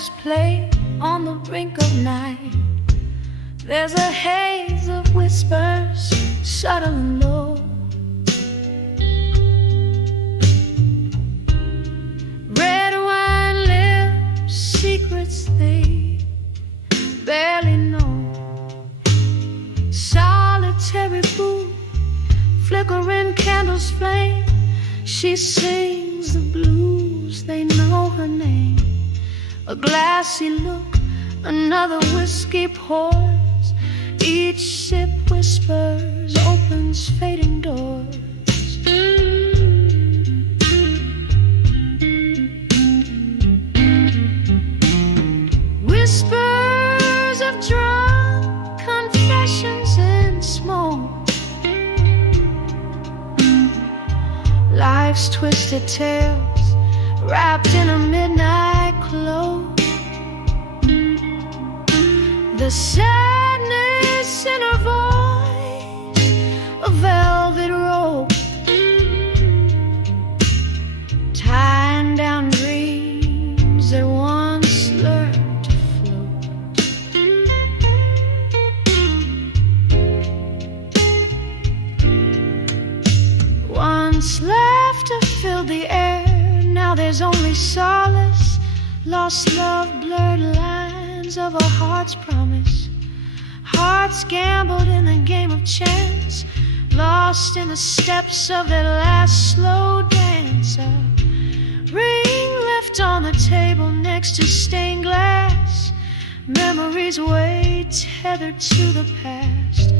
shadows play on the brink of night. There's a haze of whispers, subtle and low. Red wine lips, secrets they barely know. Solitary booth, flickering candles flame. She sings the blues, they know her name. A glassy look, another whiskey pours. Each sip whispers, opens fading doors. Whispers of drunk confessions in smoke. Life's twisted tales wrapped in a midnight cloak. The sadness in her voice, a velvet rope, tying down dreams that once learned to float. Once laughter filled the air, now there's only solace. Lost love, blurred lines of a heart's promise. Hearts gambled in the game of chance, lost in the steps of that last slow dance. A ring left on the table next to stained glass. Memories way tethered to the past.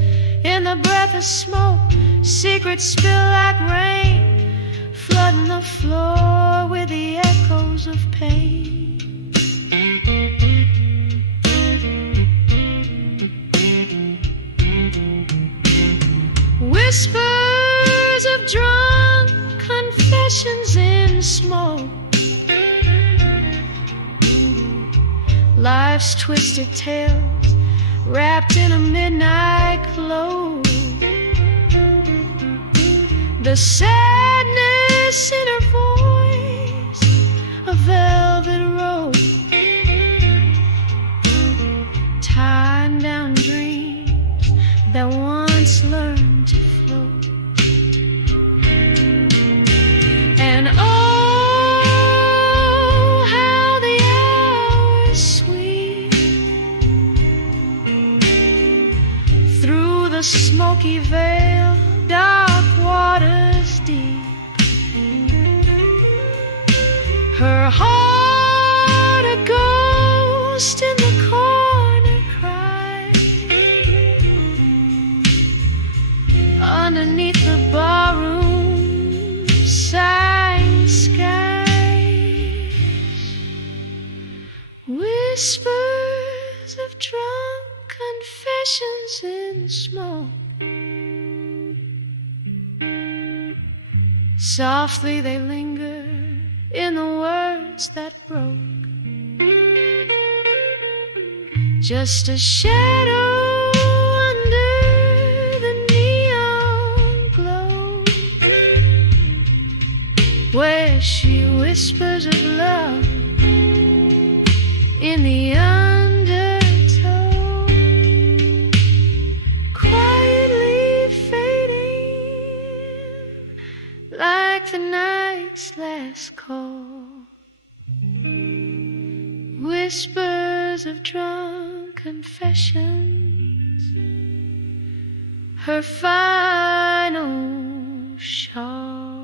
In the breath of smoke, secrets spill like rain, flooding the floor with the echoes of pain. Whispers of drunk confessions in smoke. Life's twisted tales wrapped in a midnight cloak. The sadness in her voice, a velvet rope, tying down dreams that once learned to float. And oh, how the hours sweep through the smoky veil, dark waters deep. Her heart a ghost in the corner cries. Underneath the barroom sighing skies, whispers of drunk confessions in smoke. Softly they linger in the words that broke. Just a shadow under the neon glow, where she whispers of love in the undertow, quietly fading like the night's last call. Whispers of drunk confessions, her final shawl.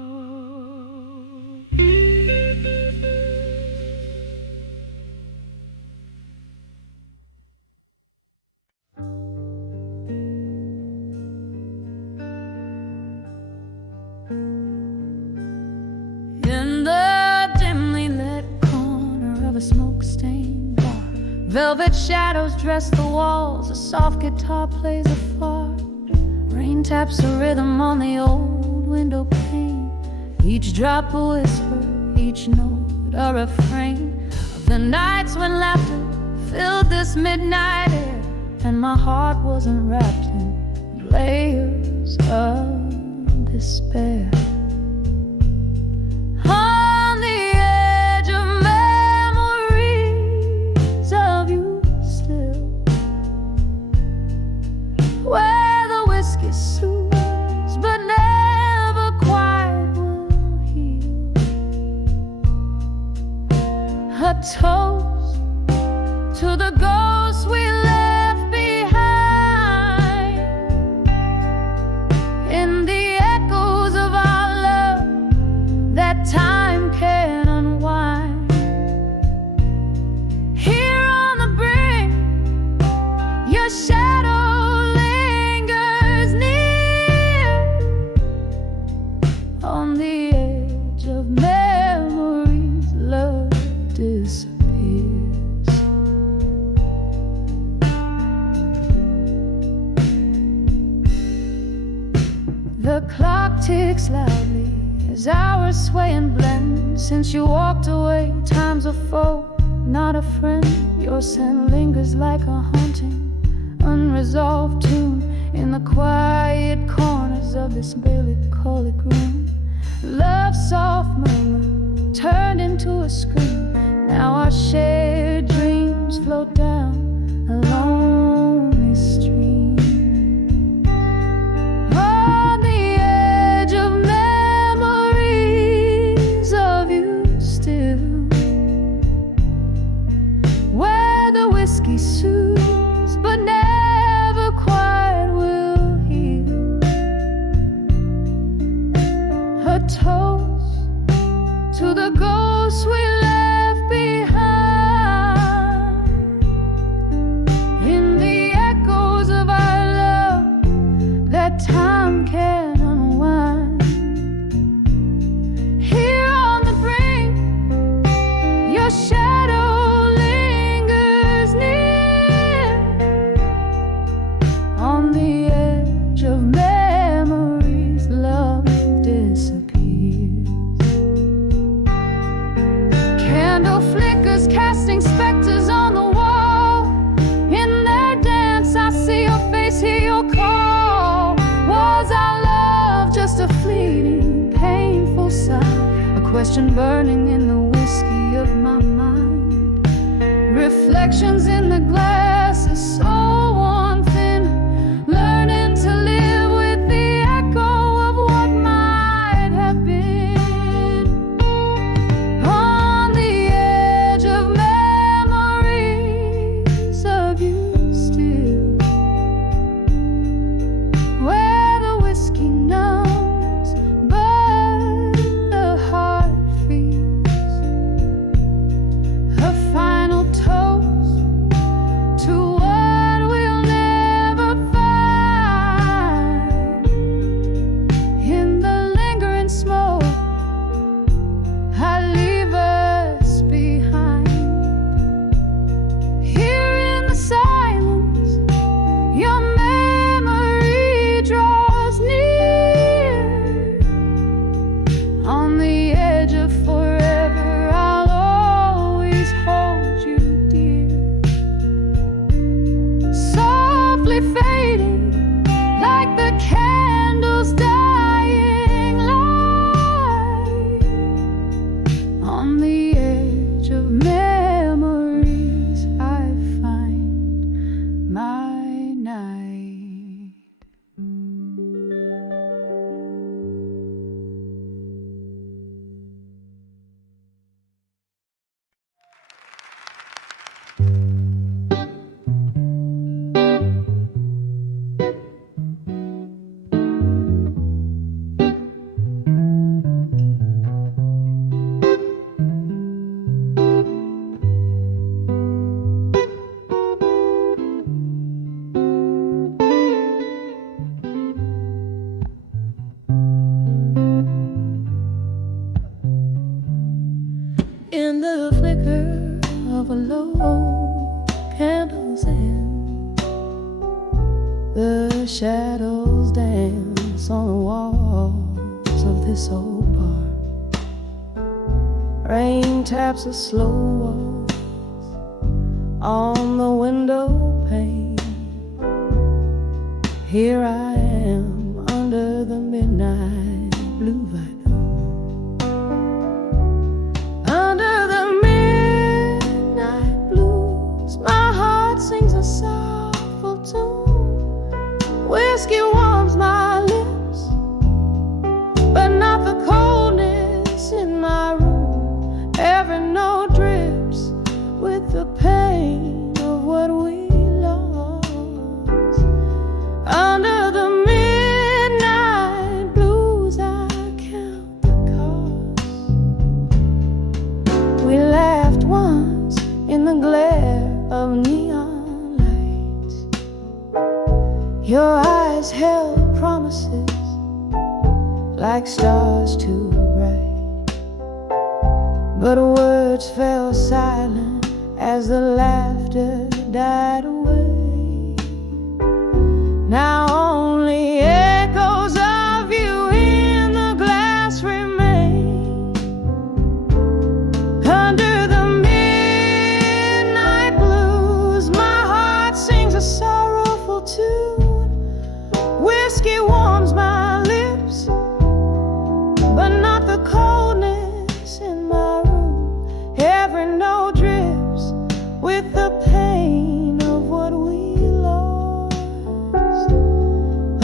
In the dimly lit corner of a smoke-stained bar, velvet shadows dress the walls, a soft guitar plays afar. Rain taps a rhythm on the old window pane, each drop a whisper, each note a refrain of the nights when laughter filled this midnight air, and my heart wasn't wrapped in layers of despair. On the edge of memory, The clock ticks loudly as hours sway and blend. Since you walked away, time's a foe, not a friend. Your scent lingers like a haunting, unresolved tune in the quiet corners of this melancholic room. Love's soft murmur turned into a scream. Now our shared dreams float down a lonely stream. On the edge of memories of you still, where the whiskey soothes but never quite will heal. A toast to the ghosts we left behind, in the echoes of our love that time can unwind. Here on the brink, your shadow lingers near. On the edge of memories, love disappears. Candle flickers casting specters on the wall. In their dance I see your face, hear your call. Was our love just a fleeting, painful sign? A question burning in the whiskey of my mind. Reflections in the glasses so worn thin, learning to live with the echo of what might have been. On the edge of memories of you still, where the whiskey numbs but the heart feels. A final toast to what we'll never find. In the lingering smoke, I leave us behind. Here in the silence, your memory draws near. On the edge of forever, I'll always hold you dear. Softly fading like the candle's dying light. On the edge of memories, I find my night. In the flicker of a low candle's end, the shadows dance on the walls of this old bar. Rain taps a slow waltz on the window pane. Here I am under the midnight blue viaduct. Under the midnight blues, my heart sings a soulful tune. Whiskey warms my lips, but not the coldness in my room. Every note drips with the pain of what we lost. Under the midnight blues, I count the cost. We laughed once in the glare of neon lights. Your eyes held promises like stars too bright, but words fell silent as the laughter died away. Now only echoes of you whiskey warms my lips, but not the coldness in my room. Every note drips with the pain of what we lost.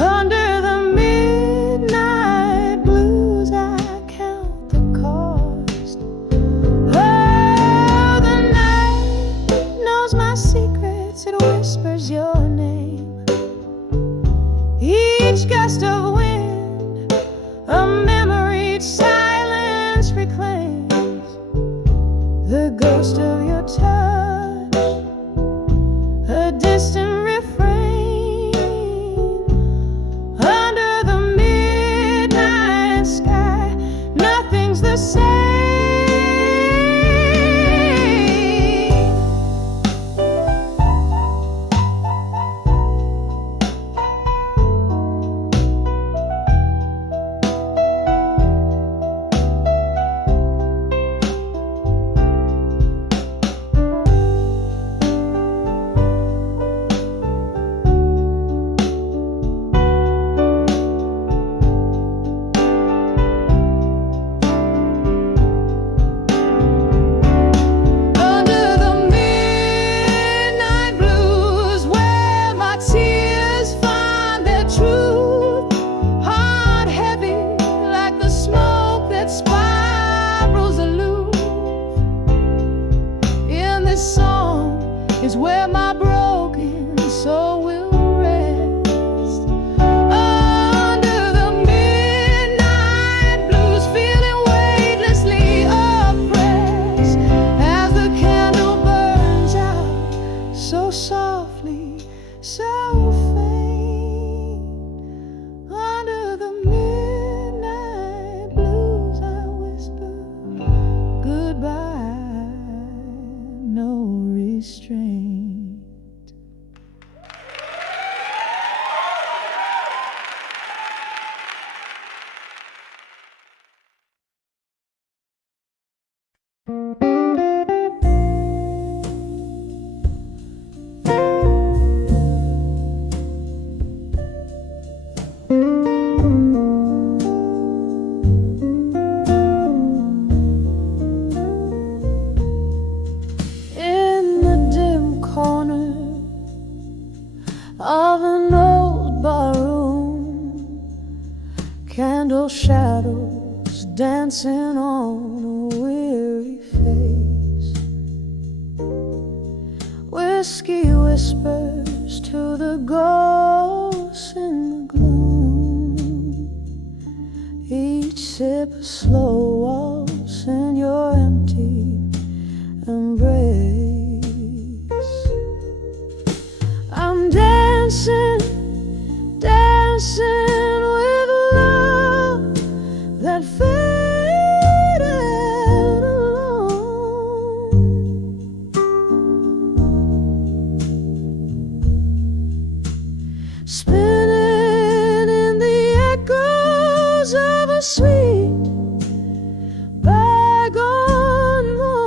Under the midnight blues, I count the cost. Oh, the night knows my secrets, it whispers your name. Each gust of wind, a memory's silence reclaims the ghost of your touch, a distant refrain. Under the midnight sky, nothing's the same. Is where my broken soul will rest. Under the midnight blues, feeling weightlessly oppressed, as the candle burns out so softly, so faint. Under the midnight blues, I whisper goodbye, no restraint. Of an old barroom, candle shadows dancing on a weary face. Whiskey whispers to the ghosts in the gloom. Each sip a slow waltz in your empty embrace. I'm dancing, dancing with love that faded alone. Spinning in the echoes of a sweet bygone morning.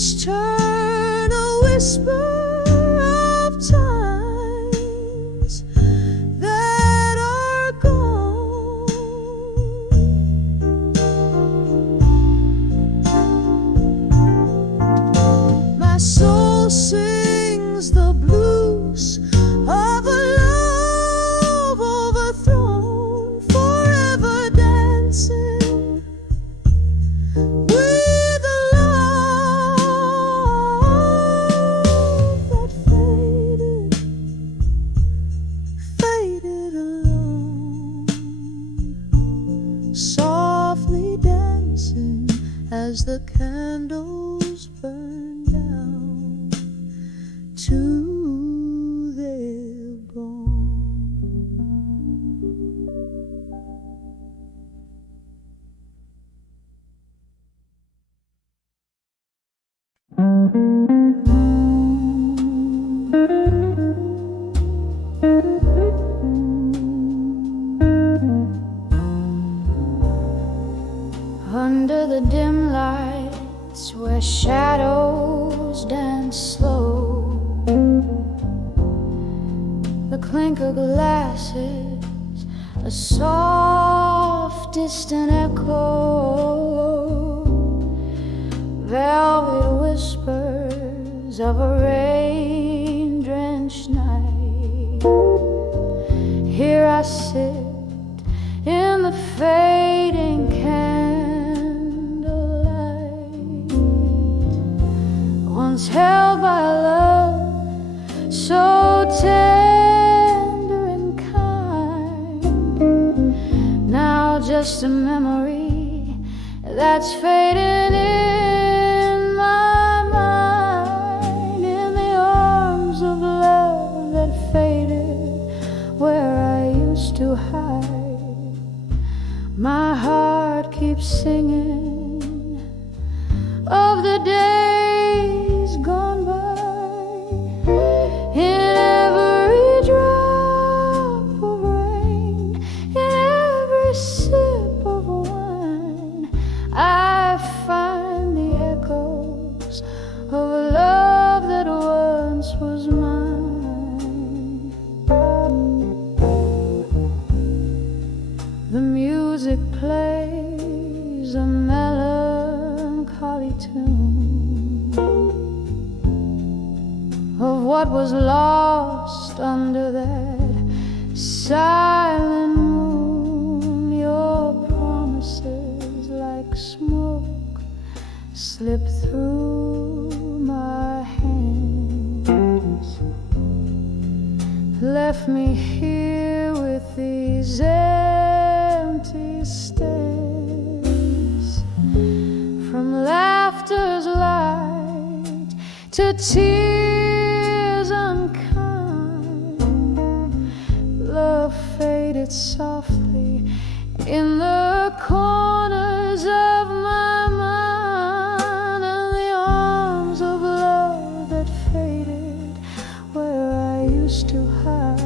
each turn a whisper of times that are gone. My soul sings the blues of a love overthrown, forever dancing with a love that faded alone, softly dancing as the candles burn down to their bone. Under the dim lights where shadows dance slow, the clink of glasses, a soft distant echo, velvet whispers of a rain-drenched night. Here I sit in the fading candlelight, once held by a love so tender and kind, now just a memory that's fading in my mind, in the arms of love that faded where I used to hide. My heart keeps singing of the days gone by, in every drop of rain, in every sip of wine, I find the echoes of a love that once was mine. The music plays a melancholy tune of what was lost under that silent moon. Your promises like smoke slip through my hands, left me here with these empty stares, from laughter's light to tears unkind. Love faded softly in the corners of my mind, and the arms of love that faded where I used to hide.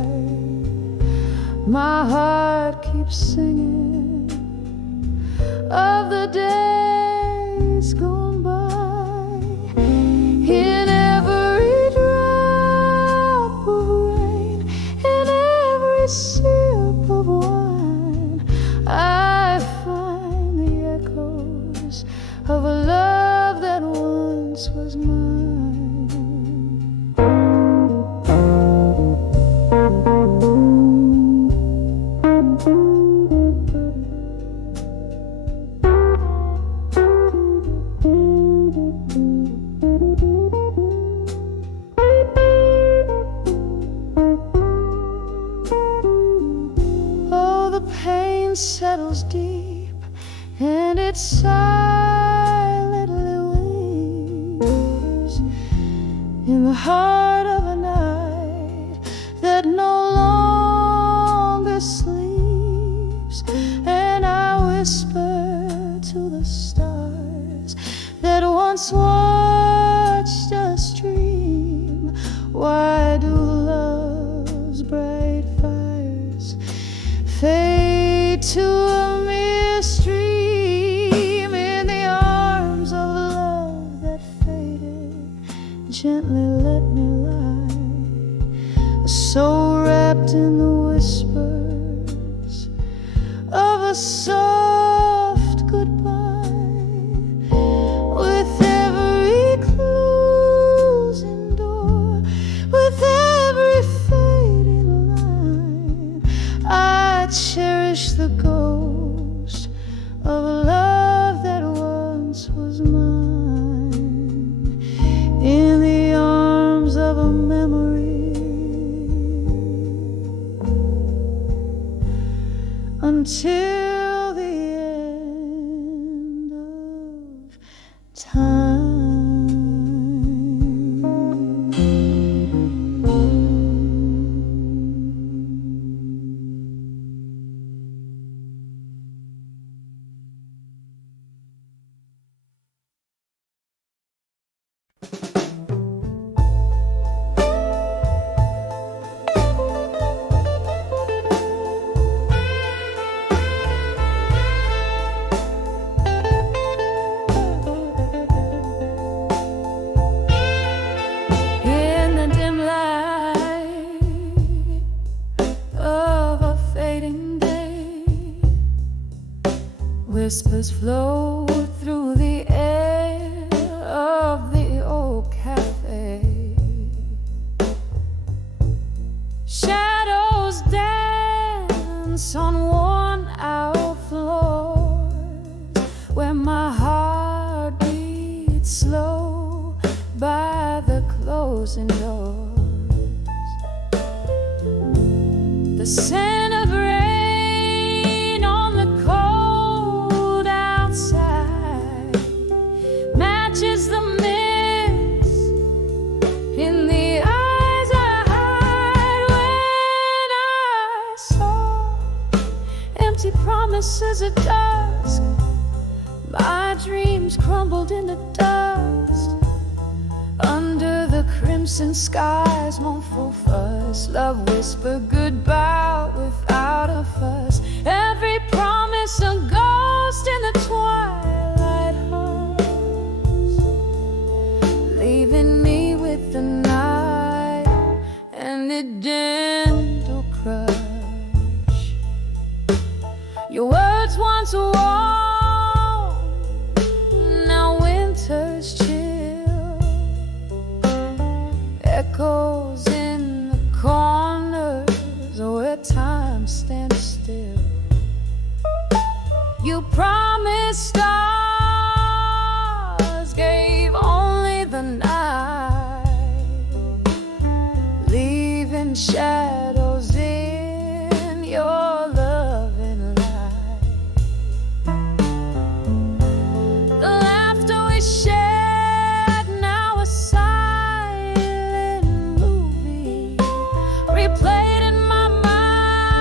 My heart keeps singing of the days gone by, in every drop of rain, in every sip of wine, I find the echoes of a love that once was mine. Settles deep and it silently weeps in the heart of a night that no longer sleeps. And I whisper to the stars that once watched us dream, why do love's bright fires fade to a mere stream, in the arms of love that faded gently let me lie, so wrapped in the whispers of a soft goodbye. With every closing door, with every fading line, I cherish the ghost of a love that once was mine, in the arms of a memory, until the end of time. Whispers flow through the air of the old cafe. Shadows dance on worn-out floors, where my heart beats slow by the closing doors. The scent of rain on the cold outside matches the mist in the eyes I hide. When I saw empty promises at dusk, my dreams crumbled into dust. Under the crimson skies, mournful fuss, love whispered goodbye without a fuss. Every promise a ghost in the twilight hush, leaving me with the night and the gentle crush. Your words once warm, now winter's chill, echoes in the corners where time stands still. You promised stars, gave only the night, leaving shadows in your loving light. The laughter we shared, now a silent movie, replayed in my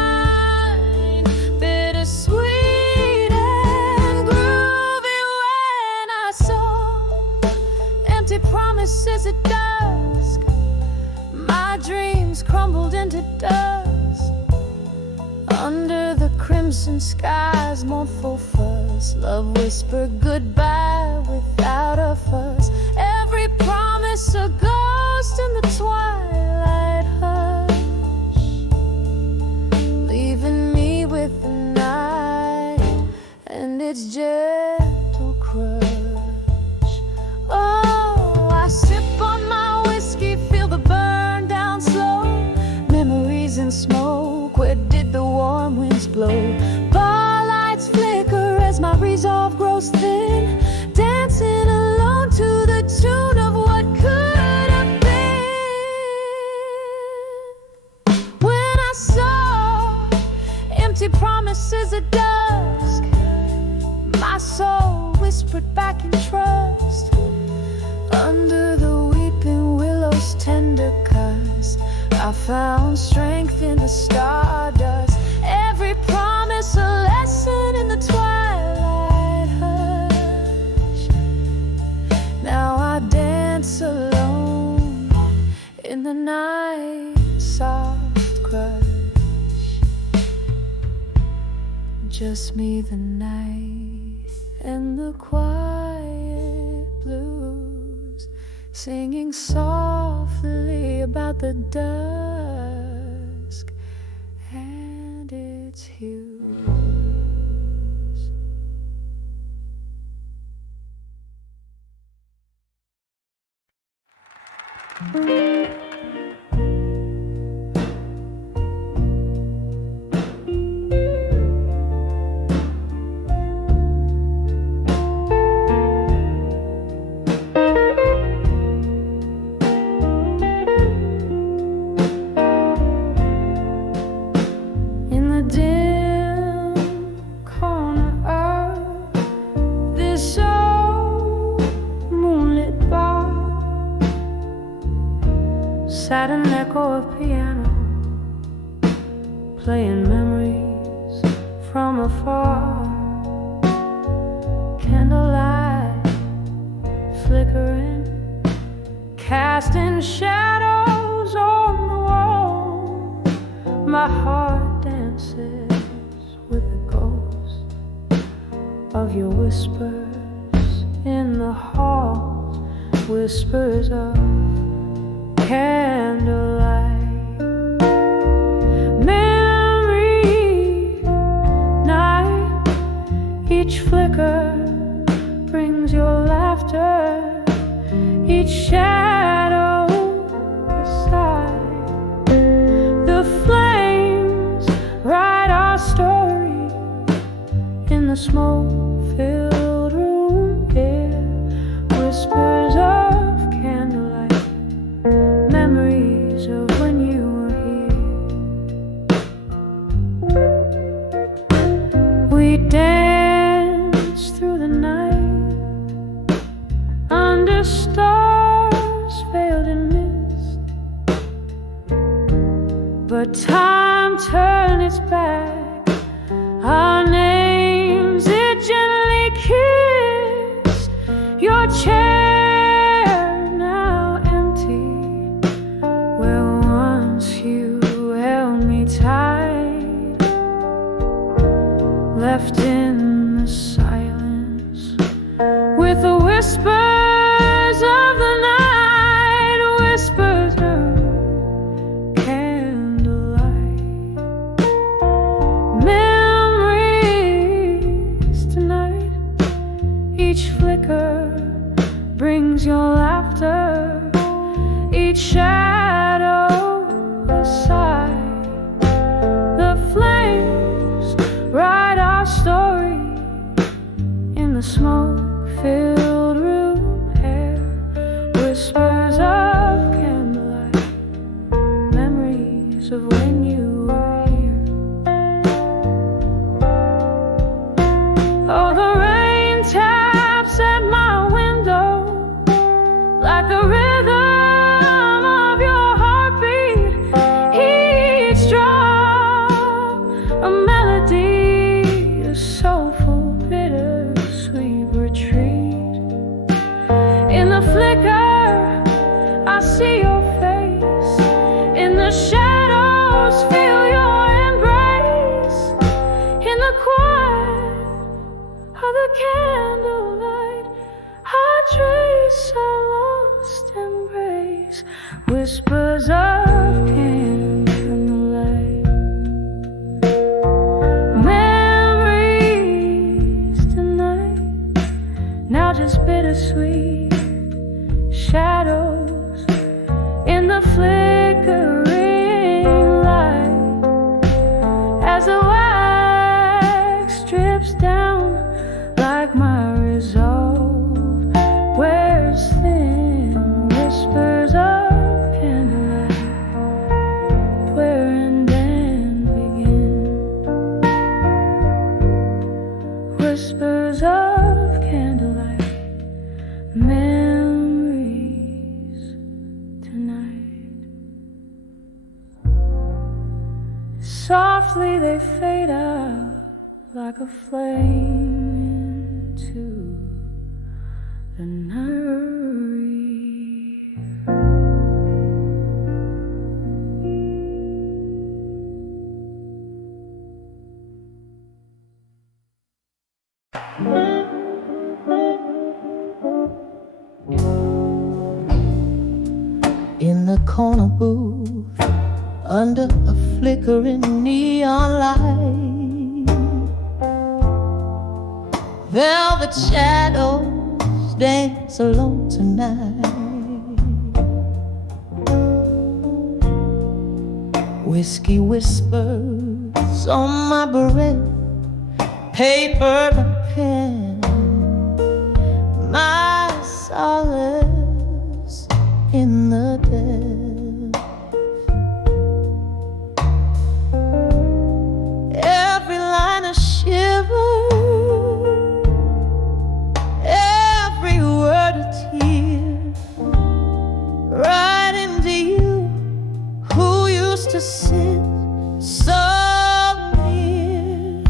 mind, bittersweet and groovy. When I saw empty promises at dusk, my dreams crumbled into dust. Under the crimson skies, mournful fuss, love whispered goodbye without a fuss. Every promise a ghost in the twilight hush, leaving me with the night and its gentle crush. Oh, I sip on my whiskey, feel the burn down slow. Memories in smoke, where did the warm winds blow? Bar lights flicker as my resolve grows thin, dancing alone to the tune of what could have been. When I saw empty promises at dusk, my soul whispered back in trust. Under the weeping willows' tender cuss, I found strength in the stardust. Every promise a lesson in the twilight hush. Now I dance alone in the night soft crush. Just me, the night, and the quiet blues singing softly about the dusk and its hues. Sat an echo of piano, playing memories from afar. Candlelight flickering, casting shadows on the wall. My heart dances with the ghost of your whispers in the halls, whispers of candlelight. Memory night, each flicker brings your laughter, each shadow a sigh. The flames write our story in the smoke-filled room here, whispers of candlelight, memories of when you were here. We danced through the night under stars veiled in mist, but time turned its back. Our names it gently kissed. Your chair now empty, where once you held me tight, left in the silence with the whispers of the night, whispers of candlelight. Memories tonight, each flicker brings your laughter, each shadow a sigh. The flames write our story in the smoke-filled room air, whispers of candlelight, memories of when you were here. Oh, the rain taps at my window like the rhythm of your heartbeat. Each drop a melody, a soulful, bittersweet retreat. In the flicker, I see your face. In the shadows, feel your embrace. In the quiet of the candlelight, I trace our lost embrace, whispers of candlelight. Memories tonight, now just bittersweet shadows in the flickering light, as the wax drips down like my resolve wears thin, whispers of candlelight, where and then begin, whispers of candlelight, memories tonight. Softly they fade out like a flame into the night. in the corner booth under a flickering neon light. Velvet shadows dance alone tonight. Whiskey whispers on my breath, paper and pen, my solace in the depths. Every line a shiver, every word a tear, right into you who used to sit so near.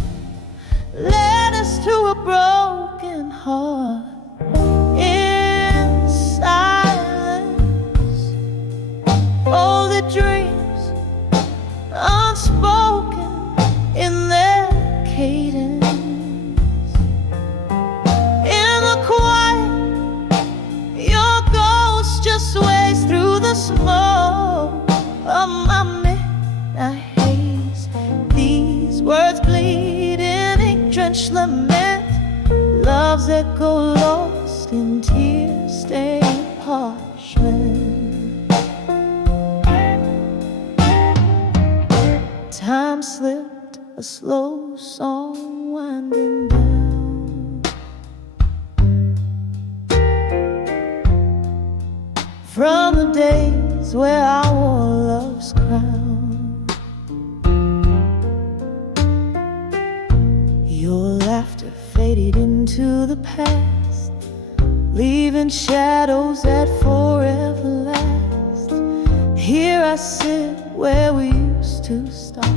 Led us to a broken heart in silence. All the dreams unspoken in their cadence. In the quiet, your ghost just sways through the smoke of my midnight haze. These words bleed in ink-drenched lament, love's echo lost in tear-stained parchment. Time slipped, a slow song winding down. From the days where I wore love's crown, your laughter faded into the past, leaving shadows that forever last. Here I sit where we used to start,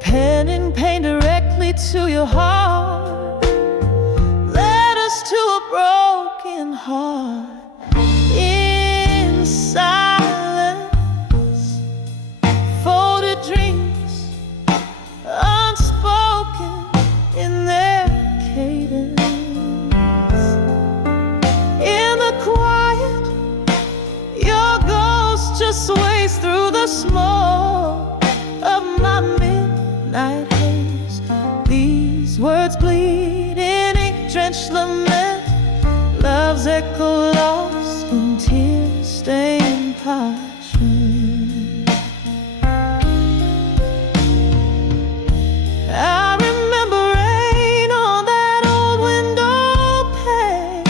penning pain directly to your heart. Led us to a broken heart in silence. Folded dreams unspoken in their cadence. In the quiet, your ghost just sways through the smoke of my midnight haze. These words bleed in ink-drenched lament, love's echo lost in tear-stained parchment. I remember rain on that old window pane,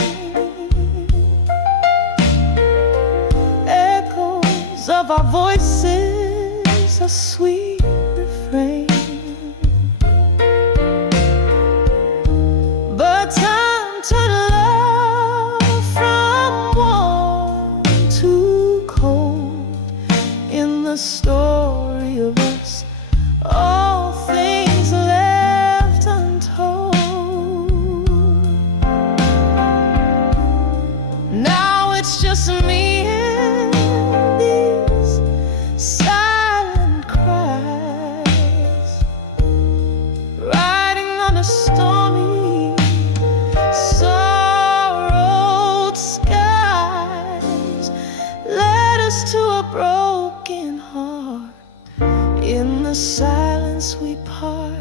echoes of our voices, a sweet refrain. But time turned love from warm to cold. In the story of us, all things left untold. Now it's just me and these silent cries, riding on a stormy, sorrowed skies. Led us to a broken heart. In the silence we part,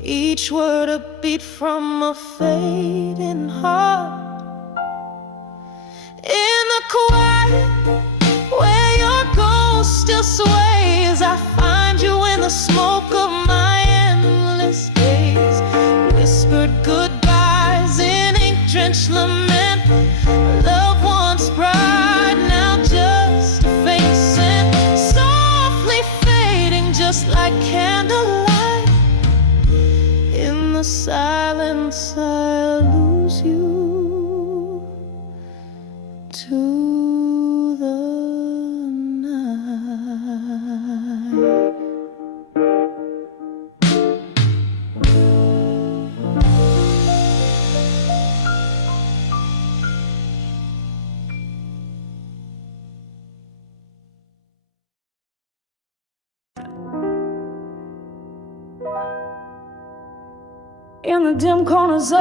each word a beat from a fading heart. In the quiet, where your ghost still sways, I find you in the smoke of my endless days. Whispered goodbyes in ink-drenched lament, love once bright, now just a faint scent, softly fading just like candlelight. In the silence I lose you to the night. In the dim corners of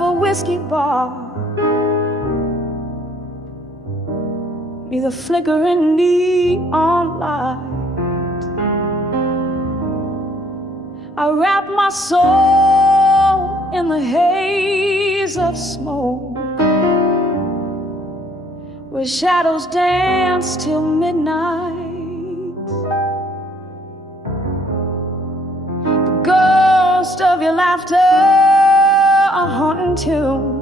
a whiskey bar, be the flickering neon light. I wrap my soul in the haze of smoke, where shadows dance till midnight. The ghost of your laughter, a haunting tune,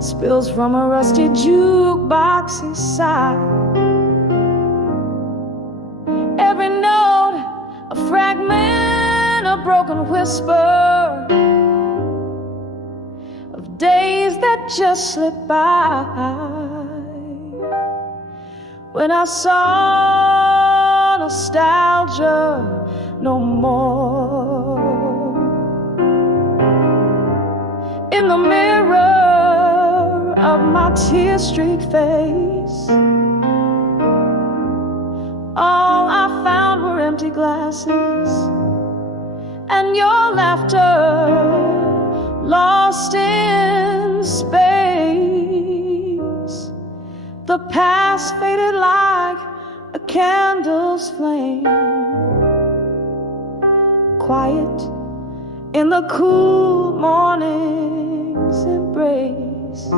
spills from a rusty jukebox inside. Every note a fragment, a broken whisper of days that just slipped by. When I saw nostalgia no more, in the mirror of my tear-streaked face, all I found were empty glasses and your laughter lost in space. The past faded like a candle's flame, quiet in the cool morning's embrace.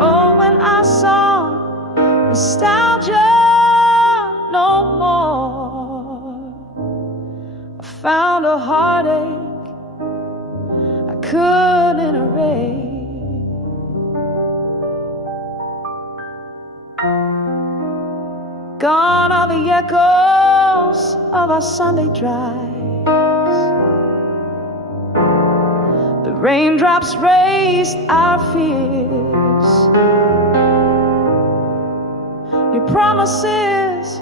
Oh, when I saw nostalgia no more, I found a heartache I couldn't erase. Gone are the echoes of our Sunday drives. The raindrops raised our fears. Your promises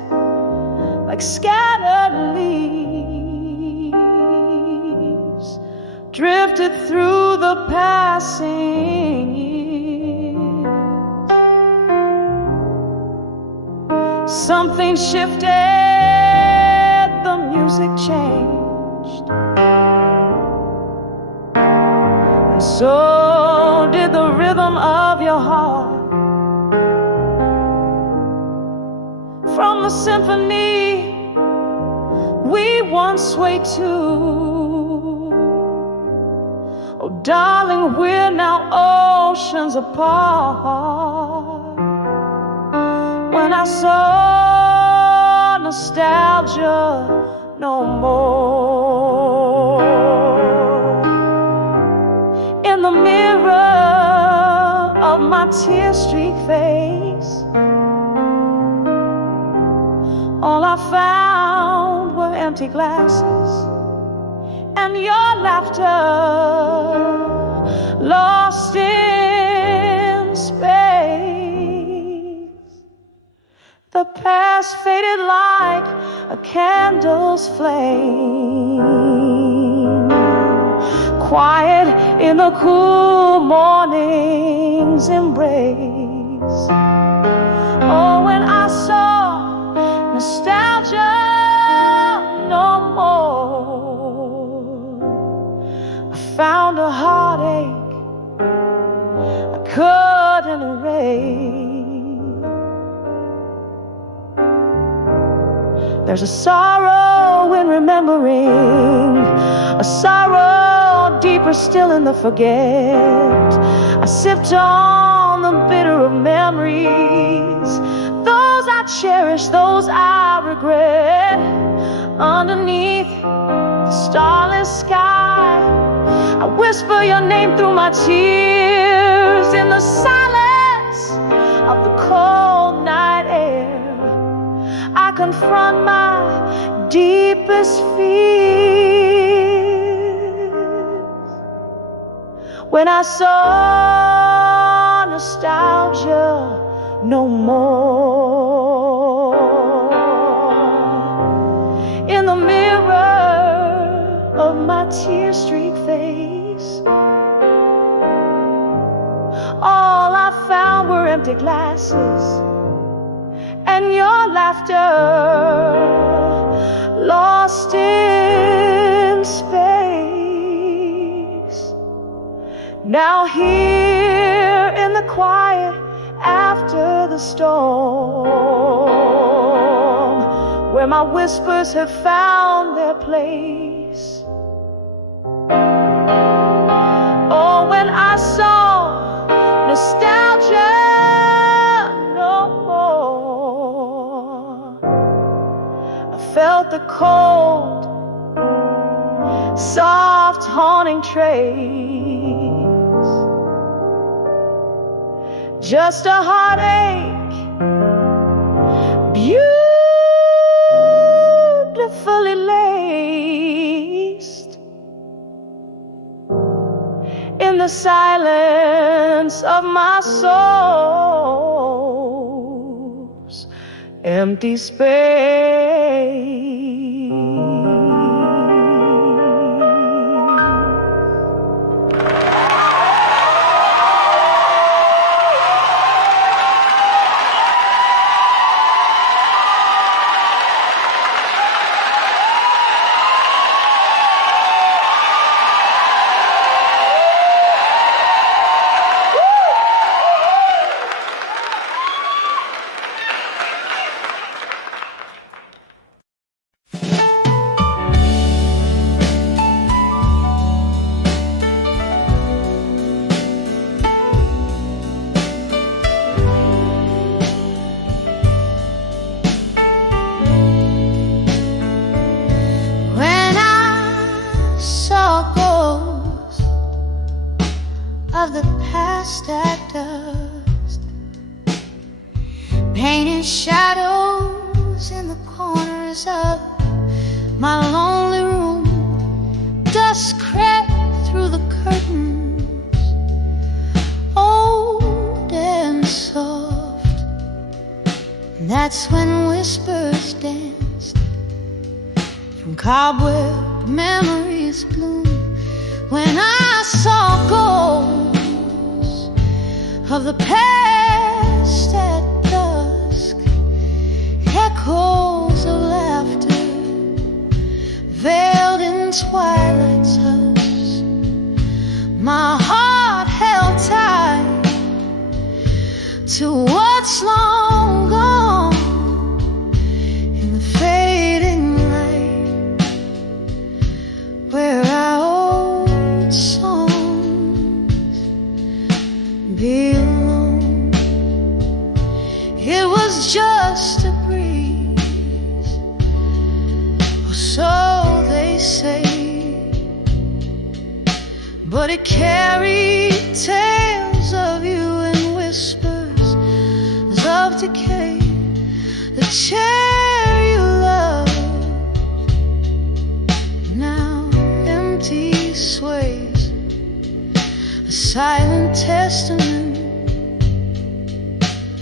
like scattered leaves drifted through the passing years. Something shifted, the music changed, and so did the rhythm of your heart. From the symphony we once swayed to, oh darling, we're now oceans apart. When I saw nostalgia no more, in the mirror of my tear-streaked face, all I found were empty glasses and your laughter lost in space. The past faded like a candle's flame, quiet in the cool morning's embrace. Oh, when I saw nostalgia no more, I found a heartache I couldn't erase. There's a sorrow in remembering, a sorrow deeper still in the forget. I sipped on the bitter of memories, those I cherish, those I regret. Underneath the starless sky, I whisper your name through my tears. In the silence of the cold night air, I confront my deepest fears. When I saw nostalgia no more, in the mirror of my tear-streaked face, all I found were empty glasses and your laughter lost in space. Now here Here in the quiet after the storm, where my whispers have found their place. Oh, when I saw nostalgia no more, I felt the cold, soft, haunting trace. Just a heartache, beautifully laced in the silence of my soul's empty space. Of the past at dusk, painted shadows in the corners of my lonely room. Dust crept through the curtains, old and soft. And that's when whispers danced from cobweb memories bloom. When I saw ghosts of the past at dusk, echoes of laughter veiled in twilight's husk, my heart held tight to what's long gone in the fading light, where our old songs belong. It was just a breeze, or so they say, but it carried tales of you and whispers of decay. The chair you loved now empty sways, a silent testament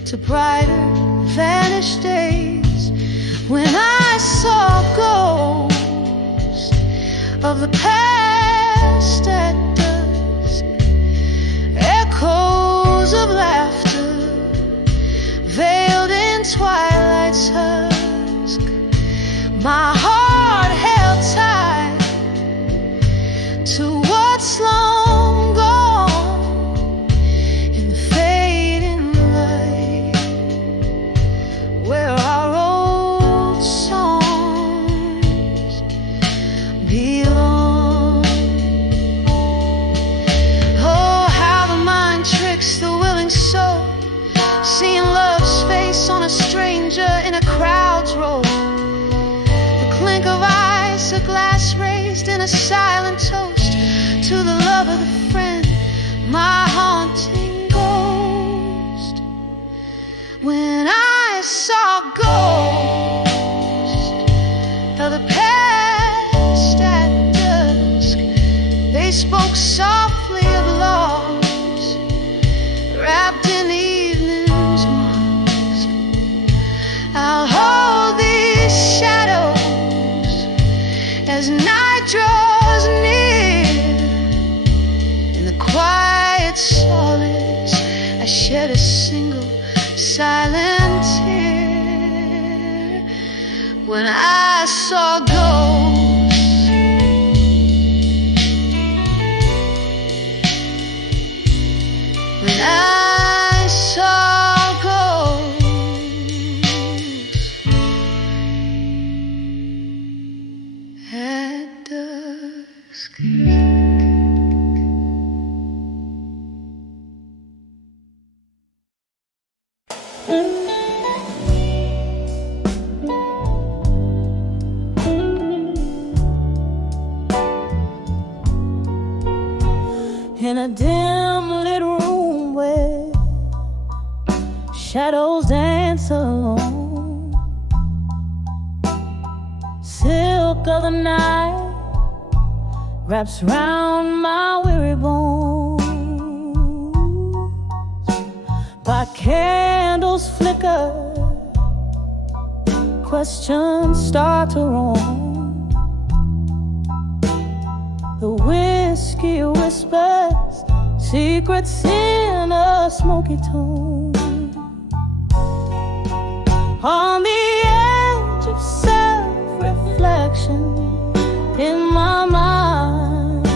to brighter vanished days. When I saw ghosts of the past at dusk, echoes of laughter veiled in twilight's husk, my heart held tight to what's long gone in the fading light, where our old songs belong. Oh, how the mind tricks the willing soul, seeing love's face on a stranger in a crowd's roll. The clink of ice, a glass raised in a silent toast to the love of the friend, my haunting ghost. When I saw ghosts of the past at dusk, they spoke softly of loss wrapped in evening's mask. I'll hold these shadows as night draws near. In the quiet solace, I shed a single silent tear. When I saw ghosts, when I In a dim lit room where shadows dance alone, silk of the night wraps round my weary bones. By candles flicker, questions start to roam. The whiskey whispers secrets in a smoky tone. On the edge of self-reflection in my mind,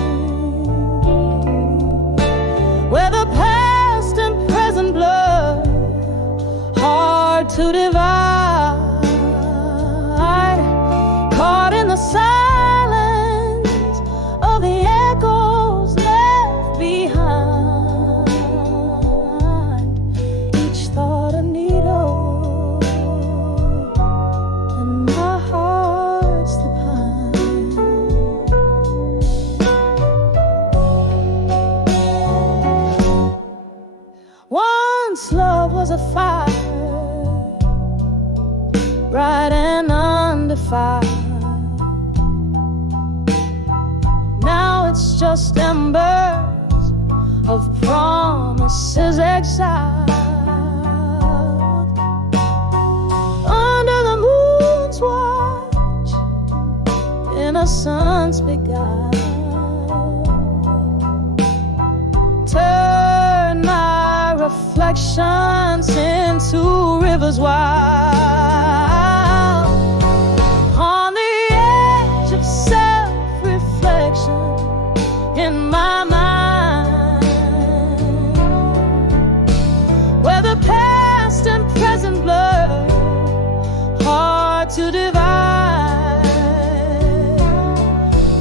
where the past and present blur, hard to divide, caught in the silence of the echoes left behind. Each thought a needle, and my heart's the pine. Once love was a fire, bright and undefined. Now it's just embers of promises exiled. Under the moon's watch, innocence beguiled. Turn my reflections into rivers wild. On the edge of self-reflection in my mind, where the past and present blur, hard to divide,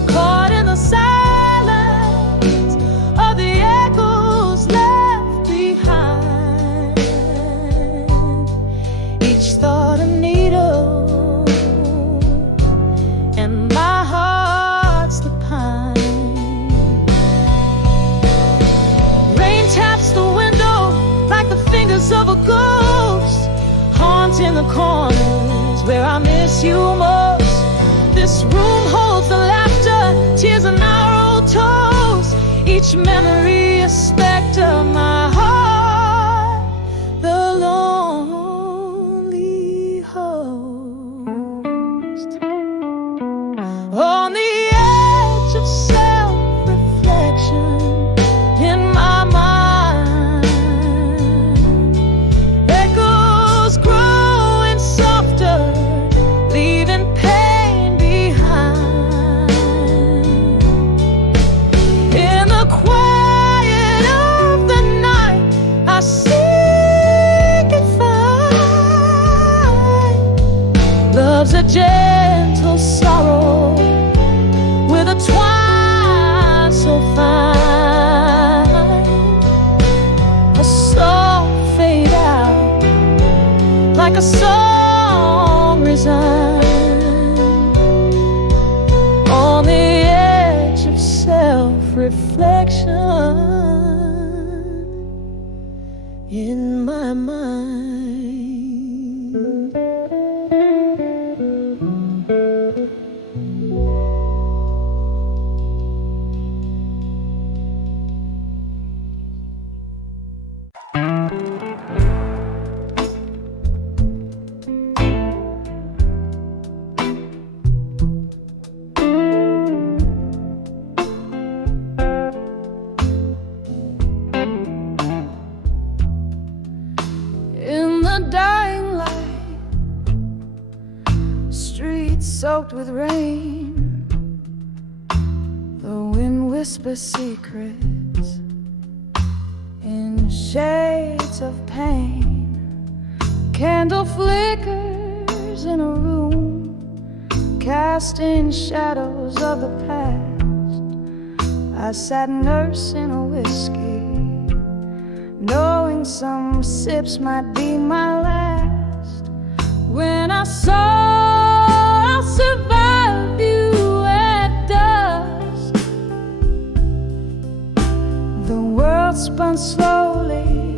caught in the silence of the echoes left behind. Each thought a needle, and my heart's the pine. Rain taps the window like the fingers of a ghost, haunting the corners where I miss you most. This room holds the laughter, tears, and our old toast. Each memory a specter, my heart, the lonely host. On the edge of self-reflection in my mind, echoes growing softer, leaving pain behind. In the quiet of the night, I seek and find love's a gentle sorrow with a twine so fine. A soul fade out like a song resigned. On the edge of self-reflection in my mind. In the dying light, streets soaked with rain, the wind whispers secrets in shades of pain. Candle flickers in a room, casting shadows of the past. I sat nursing a whiskey, knowing some some sips might be my last. When I saw I'll survive you at dusk, the world spun slowly,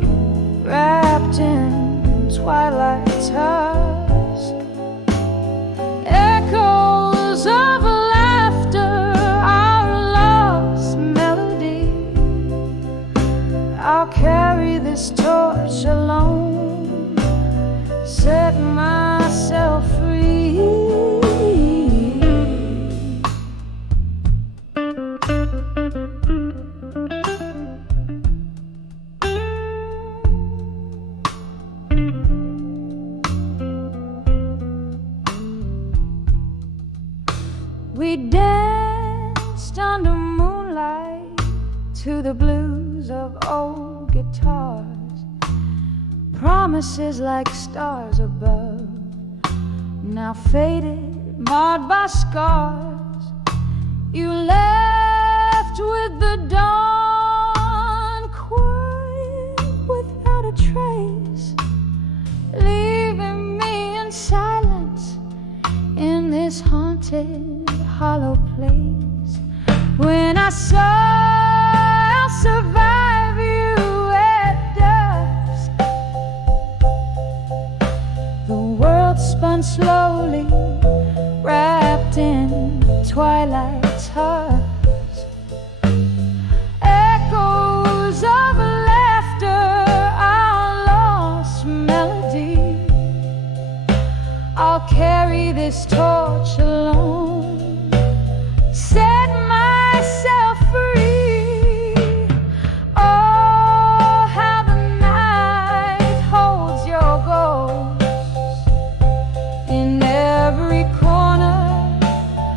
wrapped in twilight's husk. Echoes of laughter, our lost melody. I'll carry this torch alone, set myself free. We danced under moonlight to the blues of old guitars, promises like stars above, now faded, marred by scars. You left with the dawn, quiet without a trace, leaving me in silence in this haunted, hollow place. When I saw I'll survive you at dusk, the world spun slowly, wrapped in twilight's husk. Echoes of laughter, our lost melody. I'll carry this torch alone, set myself free. Oh, how the night holds your ghost in every corner,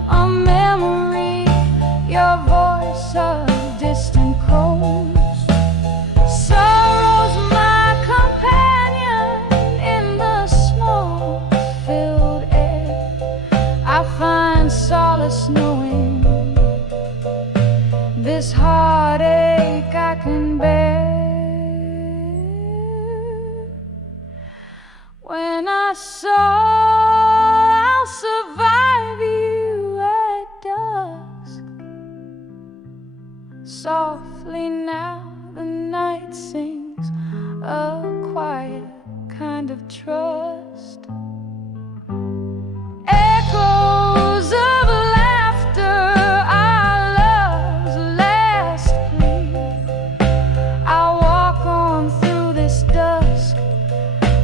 a memory, your voice, a distant coast. Sorrow's my companion in the smoke-filled air. I find solace knowing this heartache I can bear. When I saw I'll survive you at dusk, softly now the night sings a quiet kind of trust. Echoes of laughter, our love's last plea. I'll walk on through this dusk,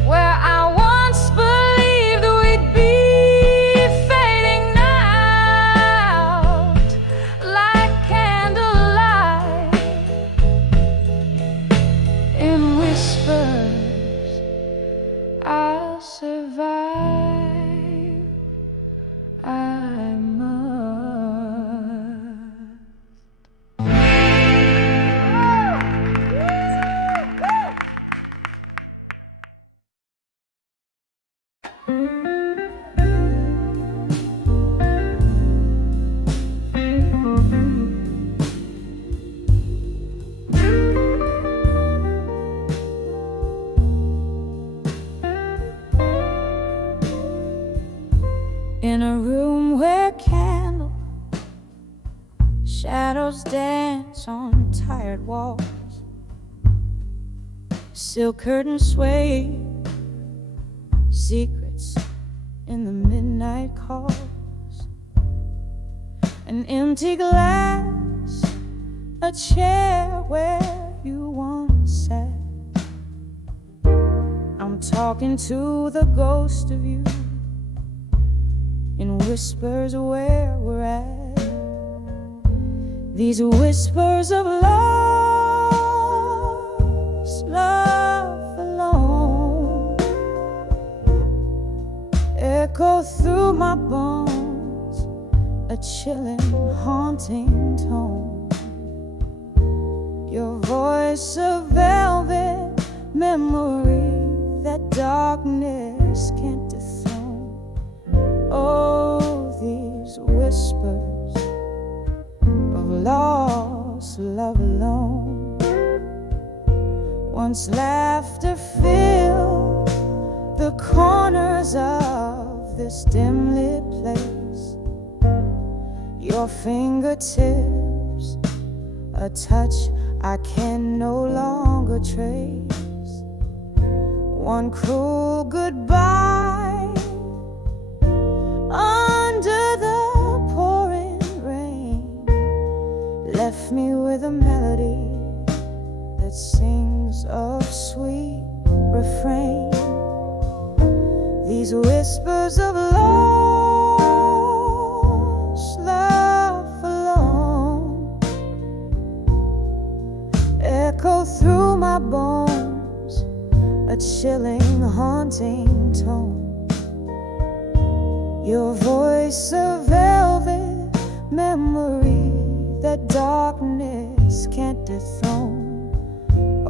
where I once believed we'd be, fading out like candlelight. In whispers, I'll survive. I must. In a room where candle shadows dance on tired walls, silk curtains sway, secrets in the midnight calls. An empty glass, a chair where you once sat. I'm talking to the ghost of you in whispers where we're at. These whispers of lost love alone echo through my bones, a chilling, haunting tone. Your voice, a velvet memory that darkness can't dethrone. Oh, these whispers of lost love alone. Once laughter filled the corners of this dim-lit place. Your fingertips, a touch I can no longer trace. One cruel goodbye under the pouring rain left me with a melody that sings a sweet refrain. These whispers of lost love alone echo through my bones, a chilling, haunting tone. Your voice, a velvet memory that darkness can't dethrone.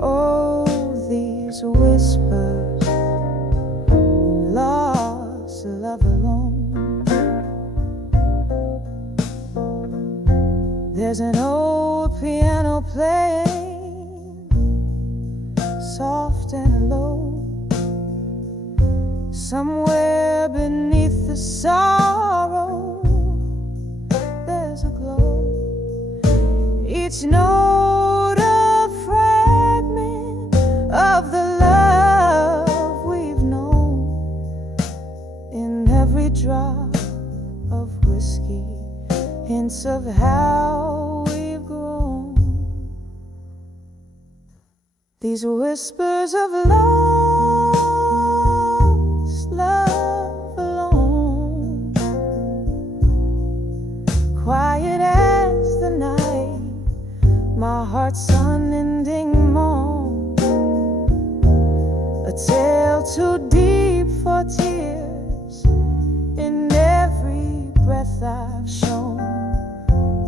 Oh, these whispers, lost love alone. There's an old piano playing, soft and low, somewhere beneath the sorrow. There's a glow. Each note a fragment of the love we've known. In every drop of whiskey, hints of how we've grown. These whispers of lost love alone, quiet as the night, my heart's unending moan. A tale too deep for tears in every breath I've shown.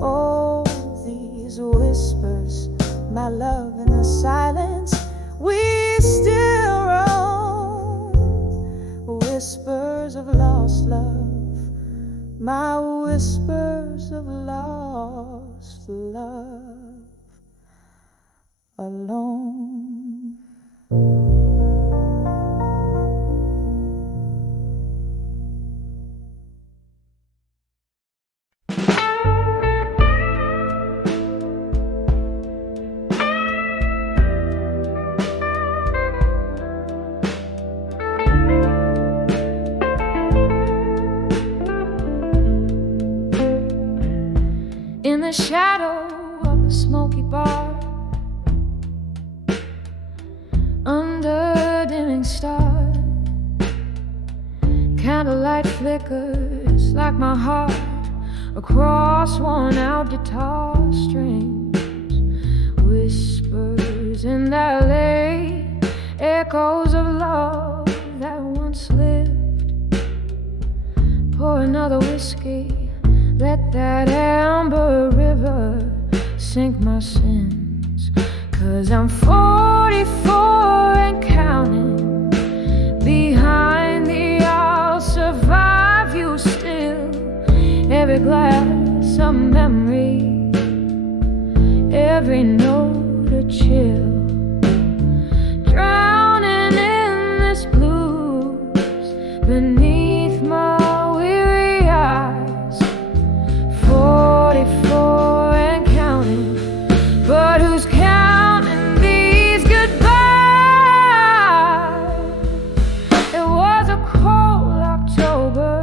Oh, these whispers, my love, in the silence we still roam. Whispers of lost love, my whispers of lost love alone. In the shadow of a smoky bar, under dimming stars, candlelight flickers like my heart across worn-out guitar strings. Whispers in that lake, echoes of love that once lived. Pour another whiskey, let that amber river sink my sins. 'Cause I'm 44 and counting. Behind the I'll survive you still. Every glass a memory, every note a chill. Drowning in this blues beneath my weary eyes. 44 and counting, but who's counting these goodbyes? It was a cold October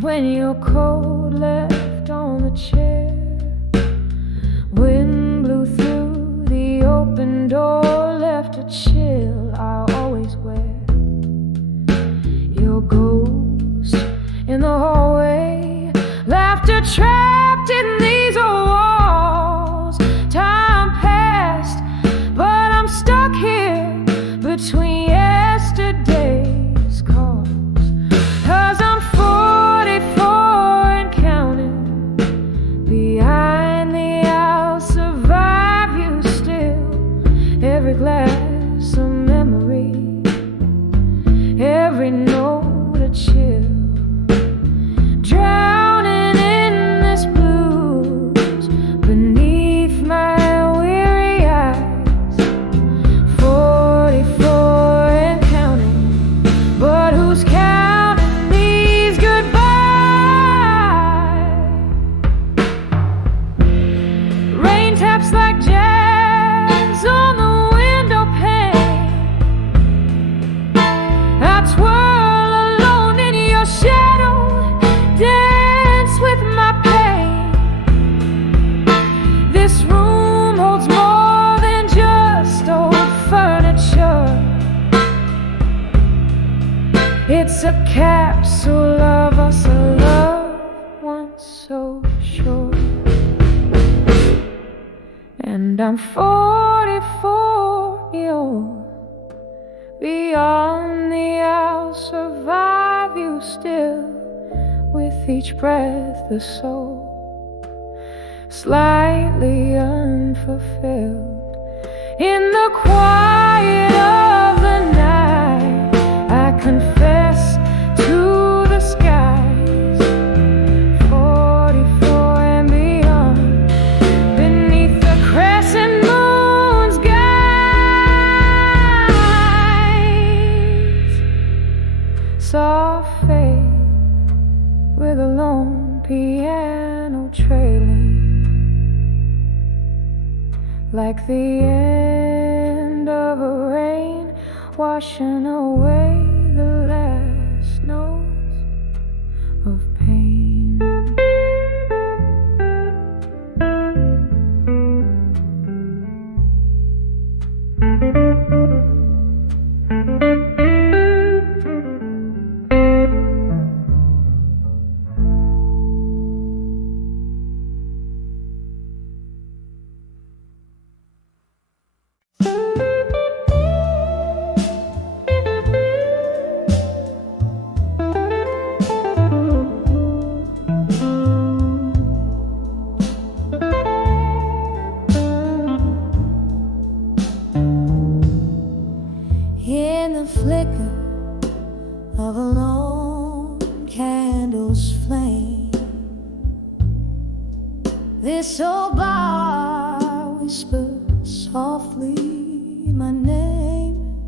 when your coat left on the chair. Wind blew through the open door, left a chill I always wear. Your ghost in the hallway, laughter trapped in these walls. Time passed, but I'm stuck here between yesterday's calls. 'Cause I'm 44 and counting. Behind the I'll survive you still. Every glass a memory, every note a chill. Drowning in this blues beneath my weary eyes. It's a capsule of us, a love once so short. And I'm 44, you're beyond the I'll survive you still. With each breath the soul slightly unfulfilled. In the quiet of the night I confess to the skies, 44 and beyond, beneath the crescent moon's guise. Soft fade with a lone piano trailing, like the end of a rain washing away the last notes of pain. In the flicker of a lone candle's flame, this old bar whispers softly my name.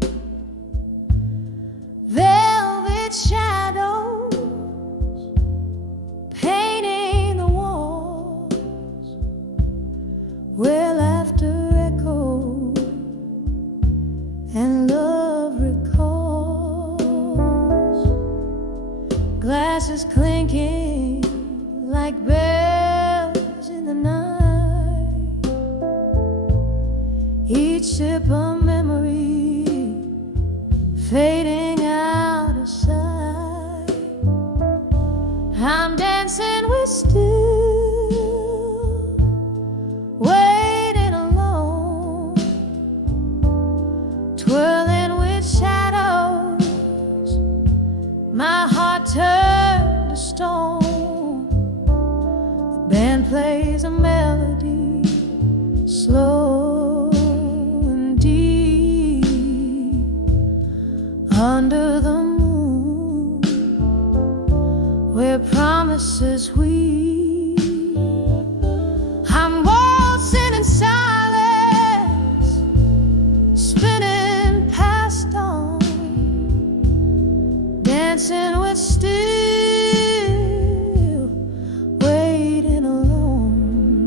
Velvet shadows painting the walls where laughter echoes and love recalls. Glasses clinking like bells in the night, each sip a memory fading out of sight. I'm dancing with still, waiting alone, twirling with shadows, my heart turned to stone. The band plays a melody, slow and deep, under the moon, where promises weep. I'm waltzing in silence, spinning past dawn, dancing with still, waiting alone.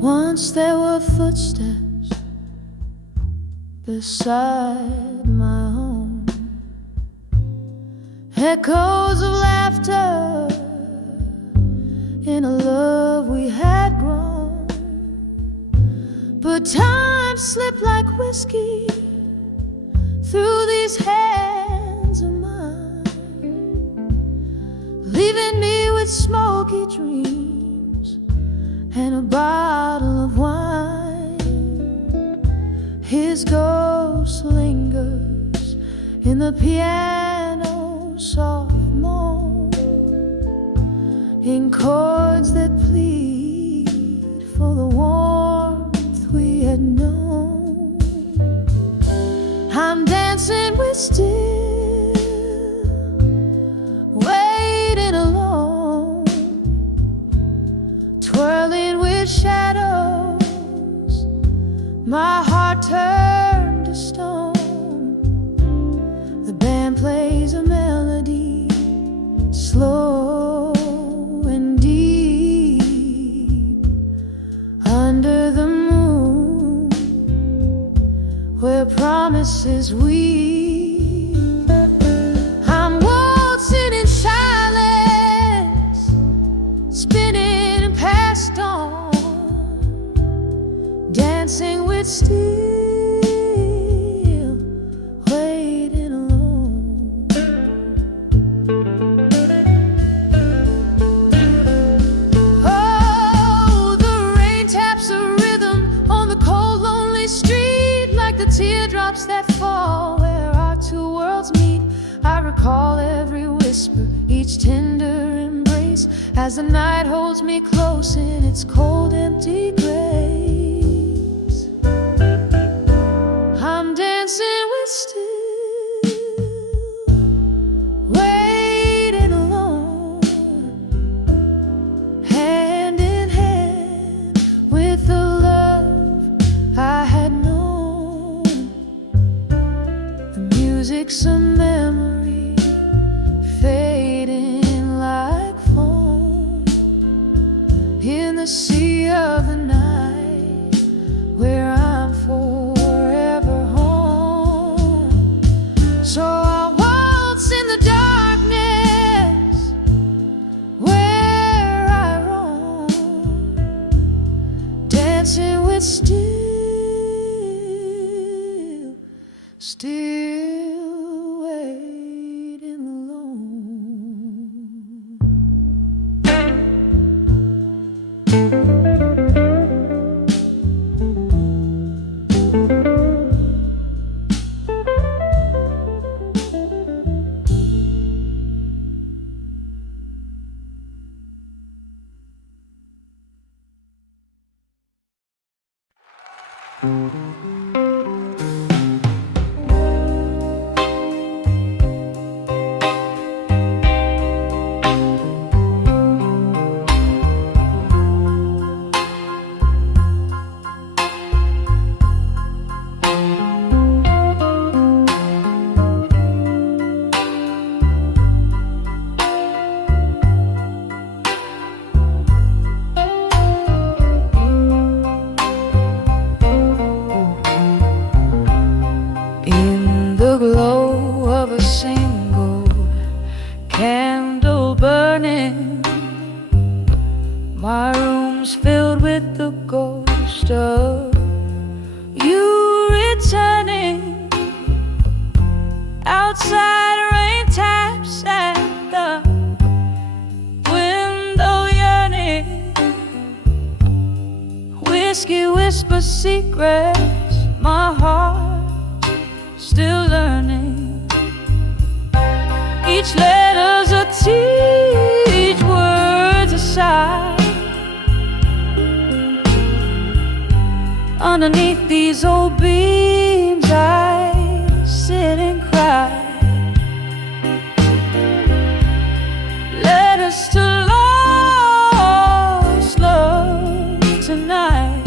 Once there were footsteps beside my home, echoes of laughter in a love we had grown. But time slipped like whiskey through these hands of mine, leaving me with smoky dreams and a bottle of wine. His ghost lingers in the piano's soft moan, in chords that plead for the warmth we had known. I'm dancing with still, waiting alone, twirling with shadows, my heart turned to stone. The band plays a melody, slow and deep, under the moon, where promises weep. I'm waltzing in silence, spinning past dawn, dancing with still, recall every whisper, each tender embrace, as the night holds me close in its cold, empty grace. I'm dancing with still, waiting alone, hand in hand with the love I had known. The music's a memory, fading like foam in the sea of the night, where I'm forever home. So I waltz in the darkness, where I roam, dancing with still waiting alone. In the glow of a single candle burning, my room's filled with the ghost of you returning. Outside rain taps at the window yearning. Whiskey whispers secrets, my heart still learning. Each letter's a tease, each word's a sigh. Underneath these old beams I sit and cry. Letters to lost love tonight,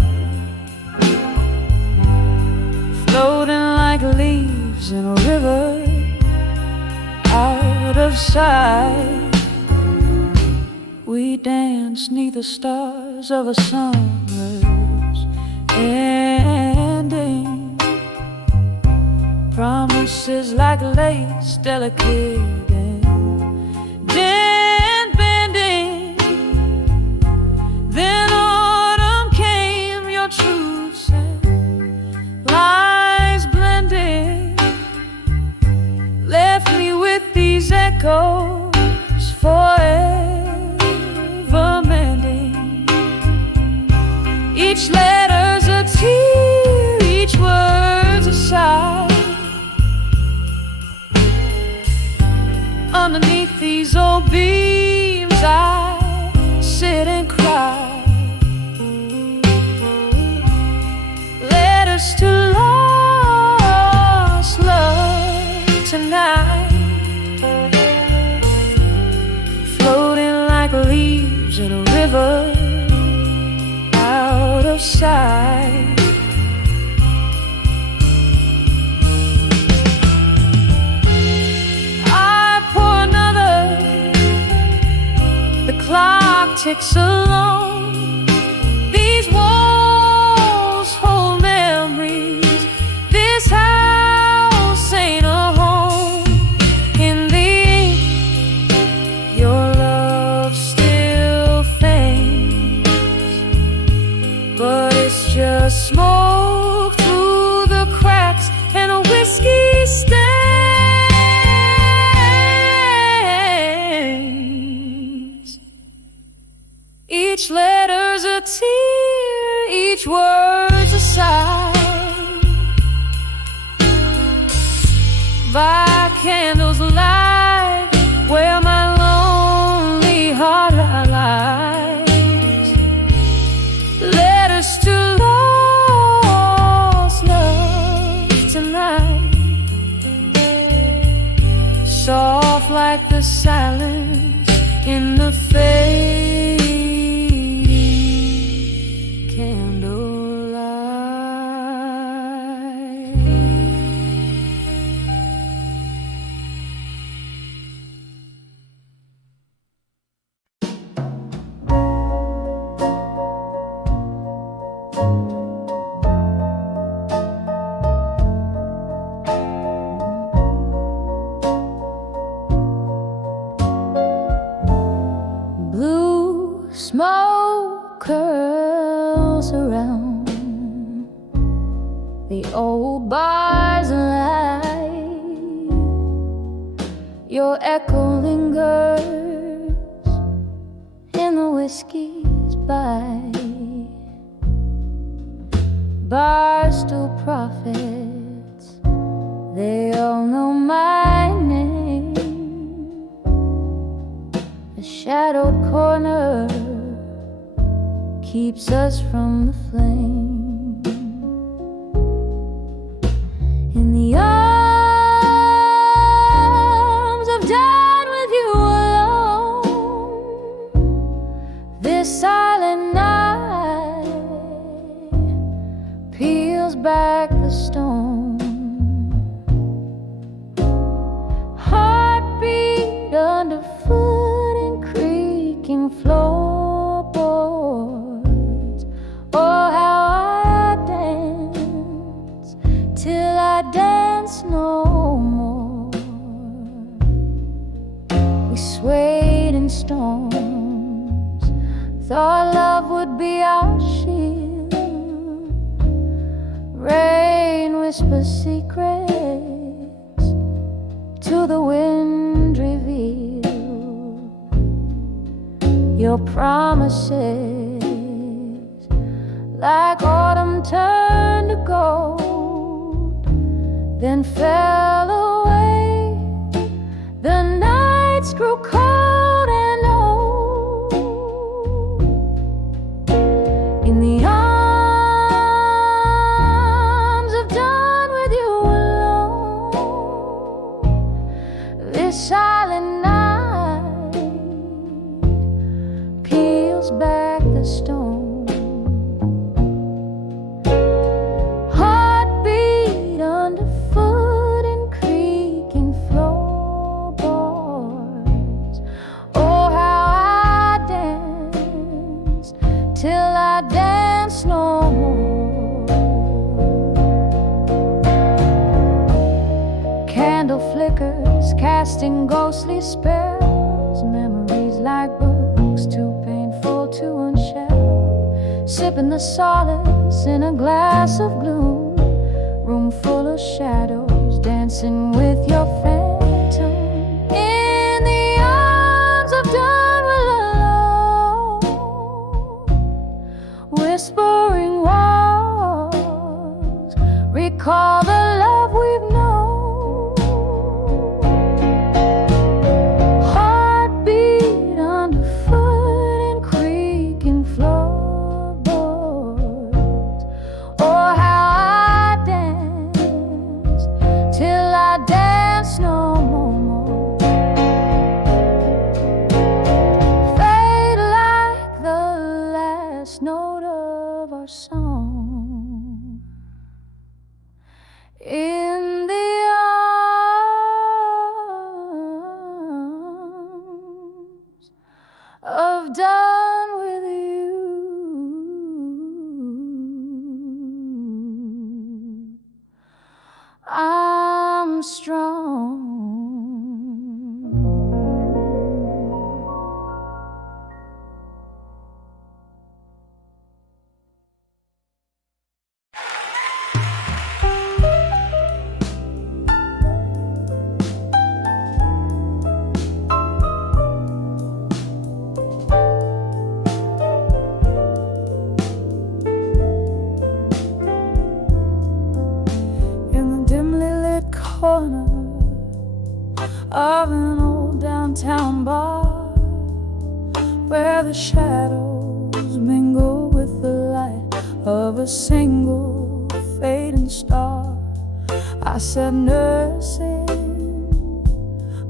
floating like leaves in a river out of sight. We dance 'neath the stars of a summer's ending. Promises like lace, delicate and bending. Then autumn came, your truths and lies blending, left me with these echoes forever mending. Each letter's a tear, each word's a sigh. Underneath these old beams I sit and cry. Letters to lost love tonight, floating like leaves in a river out of sight. Clock ticks along. These walls hold memories. This house ain't a home. In the ink, your love still faints, but it's just smoke through the cracks and a whiskey stain. Each letter's a tear, each word's a sigh. By candles light curls around the old bars alive. Your echo lingers in the whiskey's by. Barstool prophets, they all know my name. A shadowed corner keeps us from the flame. In the arms of done with you alone, this silent night peels back the stone. Heartbeat underfoot and creaking floorboards. Oh, how I dance till I dance no more. We swayed in storms, thought love would be our shield. Rain whispers secrets to the wind revealed. Your promises, like autumn turned to gold, then fell away. The nights grew cold and old. In the arms of done with you alone, this silent night peels back the stone. Heartbeat underfoot and creaking floorboards. Oh, how I danced till I danced no more. Candle flickers casting ghostly spells. Memories like books too painful to unshell. Sipping the solace in a glass of gloom. Room full of shadows dancing with your phantom. In the arms of done with alone, whispering walls recall the love we've known. Heartbeat underfoot and creaking floorboards. Oh, how I danced till I danced no more. Fade like the last note of our song. In the arms of done with you, I'm strong. In the dimly lit corner of an old downtown bar, where the shadows mingle with the light of a single fading star, I sat nursing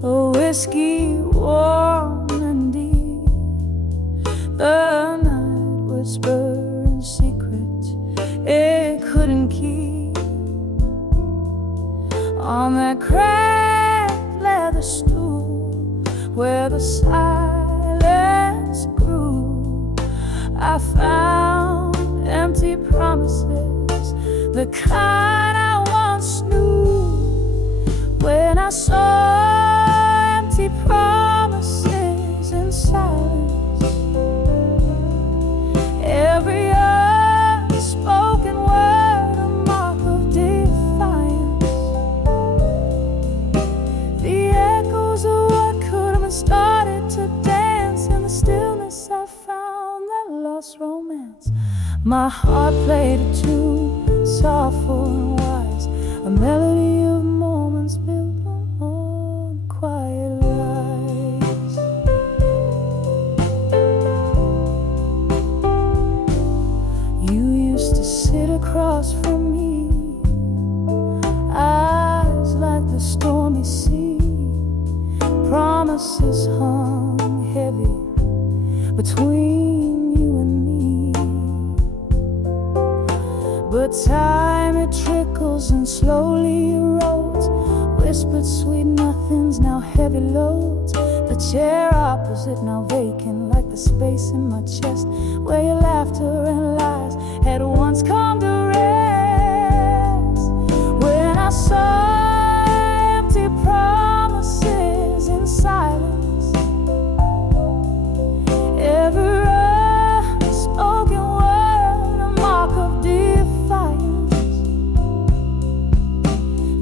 a whiskey warm and deep. The night whispering secrets it couldn't keep. On that cracked leather stool where the silence grew, I found empty promises, the kind I once knew. When I saw empty promises in silence, lost romance. My heart played a tune, soulful and wise, a melody of moments built on quiet lies. You used to sit across from me, eyes like the stormy sea, promises hung heavy between you and me. But time it trickles and slowly erodes, whispered sweet nothings, now heavy loads. The chair opposite now vacant, like the space in my chest where your laughter and lies had once come to rest. When I saw empty promises in silence, every unspoken word a mark of defiance,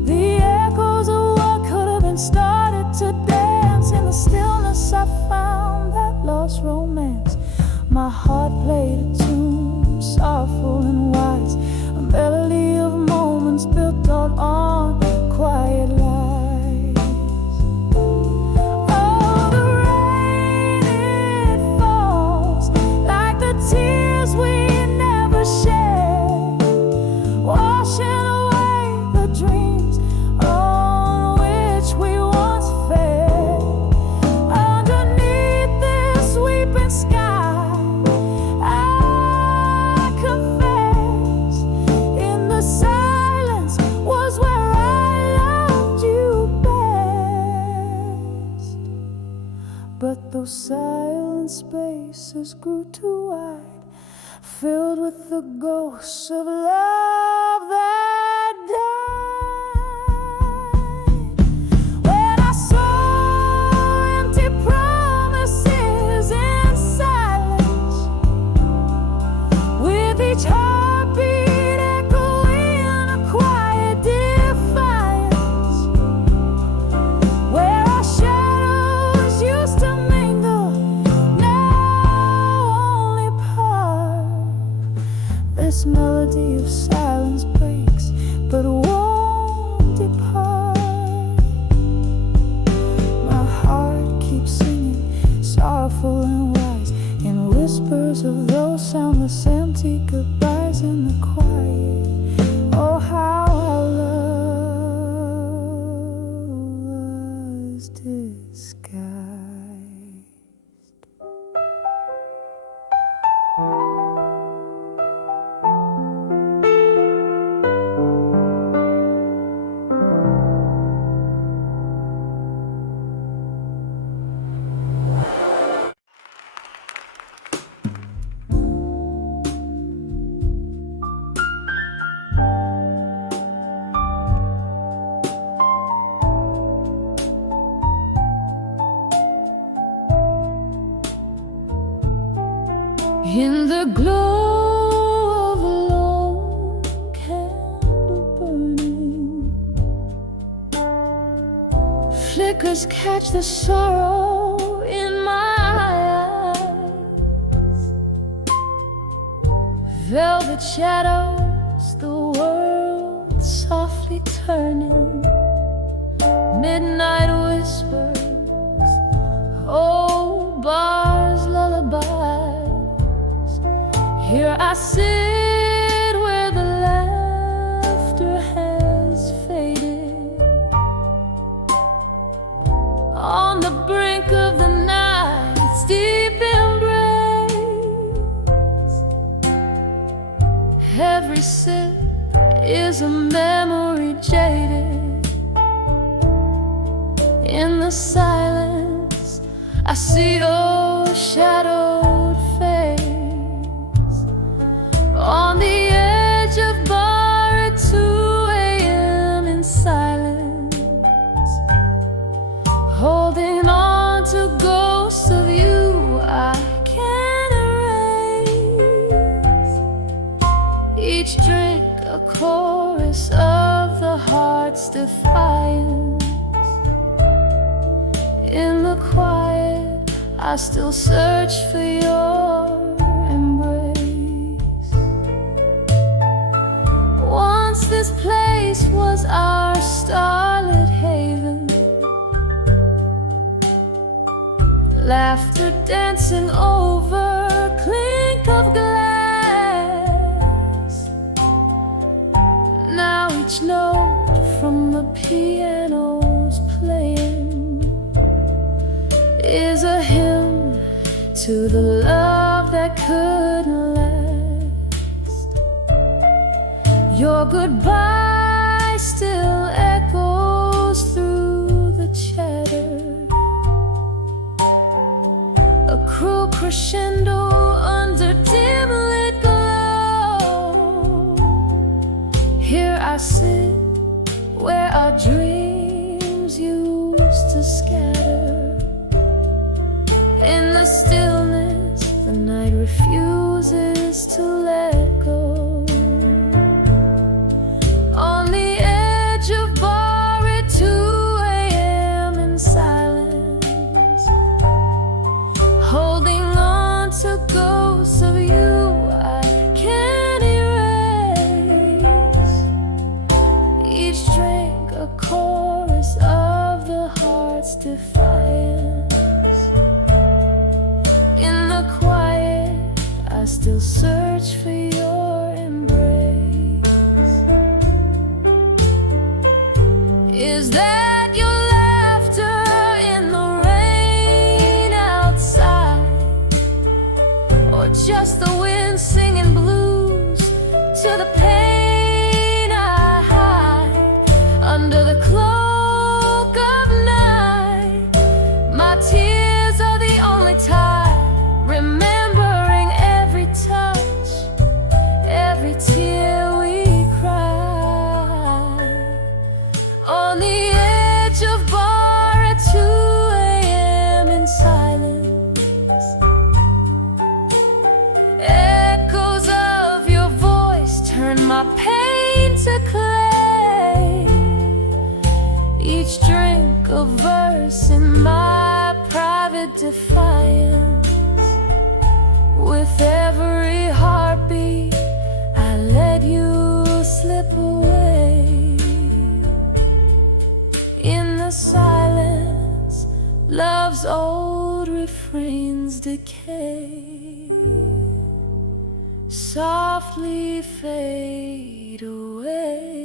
the echoes of what could have been started to dance. In the stillness I found that lost romance. My heart played a tune, soulful and wise, a melody of moments built all on quiet lies. Oh, the rain, it falls like the tears we never shared, washing away the dreams on which we once fed. Underneath this weeping sky, I confess, in the silence was where I loved you best. But those silent spaces grew too wide, filled with the ghosts of love that died. When I saw empty promises in silence, with each heartbeat echoing a quiet defiance, where our shadows used to mingle, now only part. This melody of silence breaks, but won't depart. My heart keeps singing, sorrowful and wise, in whispers of those soundless empty goodbyes in the quiet. Oh, how our love was disguised. In the glow of a lone candle burning, flickers catch the sorrow in my eyes. Velvet shadows, the world softly turning, midnight whispers, old bars, lullabies. Here I sit where the laughter has faded, on the brink of the night's deep embrace. Every sip is a memory jaded. In the silence I see your shadowed face, on the edge of bar at 2 a.m. in silence, holding on to ghosts of you I can't erase. Each drink a chorus of the heart's defiance. In the quiet I still search for your embrace. dancing over clink of glass. Now each note from the piano's playing is a hymn to the love that couldn't last. Your goodbye still echoes through the chatter, a cruel crescendo under dim lit glow. Here I sit where our dreams used to scatter. In the stillness, the night refuses to let go. On the edge of bar at 2 a.m. in silence, holding on to ghosts of you I can't erase. Each drink a chorus of the heart's defiance. In the quiet, I still search for your embrace. Is that your laughter in the rain outside, or just the wind singing blues to the pain I hide under the cloak of night? My tears are the only tide, remembering every touch, every tear we cried. On the edge of bar at 2 a.m. in silence, echoes of your voice turn my pain to clay. Each drink a verse in my private defiance. With every heartbeat, I let you slip away. In the silence, love's old refrains decay, softly fade away.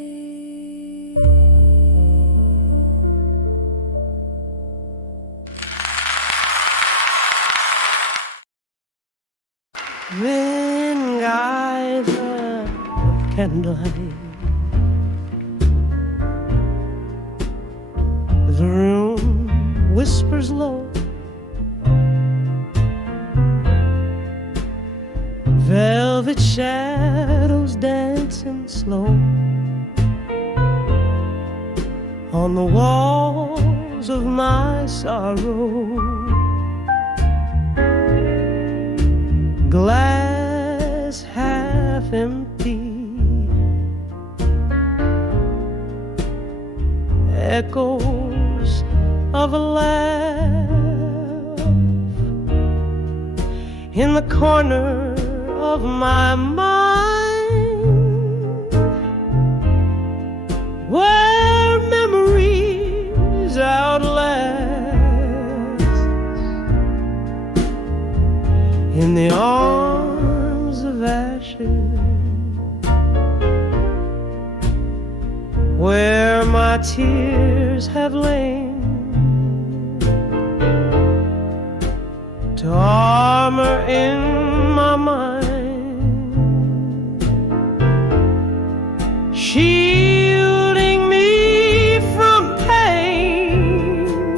Then guide the candlelight, the room whispers low, velvet shadows dancing slow on the walls of my sorrow. Glass half empty, echoes of a laugh in the corner of my mind, where memories outlast. In the arms of ashes, where my tears have lain, to armor in my mind, shielding me from pain.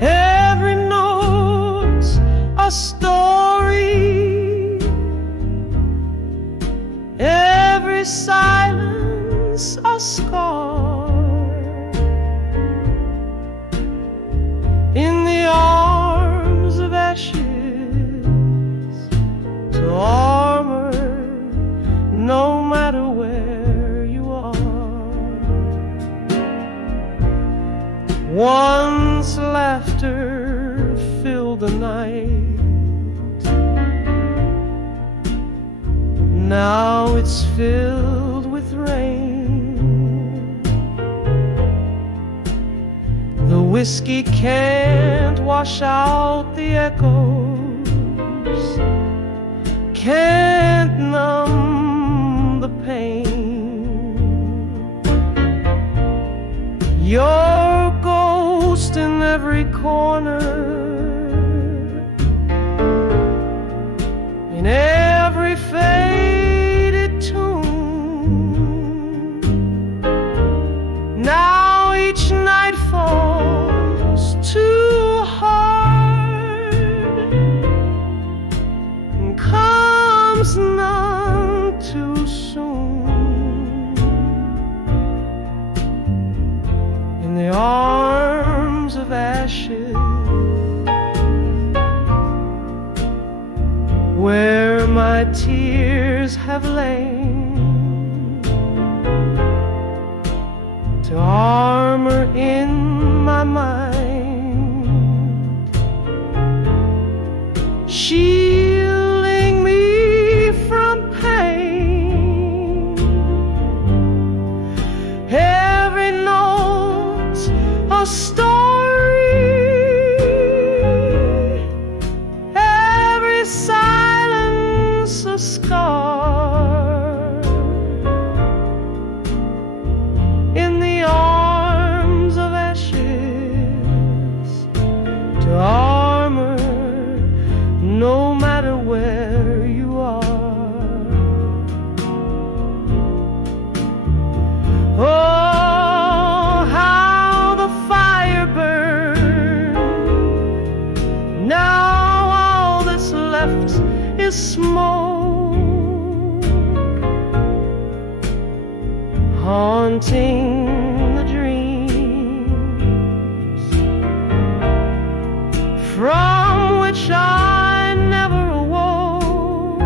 Every note's a story, every silence a scar. In the arms of ashes, to armor no matter where you are. Once laughter filled the night, now it's filled with rain. The whiskey can't wash out the echoes, can't numb the pain. Your ghost in every corner, in every faded tune. Now each night falls too hard and comes none too soon. In the arms of ashes, where my tears have lain, to armor in my mind, shielding me from pain. Every note a story, every silence a scar. In the arms of ashes, to armor no matter where you are. Oh, how the fire burned. Now all that's left is smoke, haunting the dreams from which I never awoke.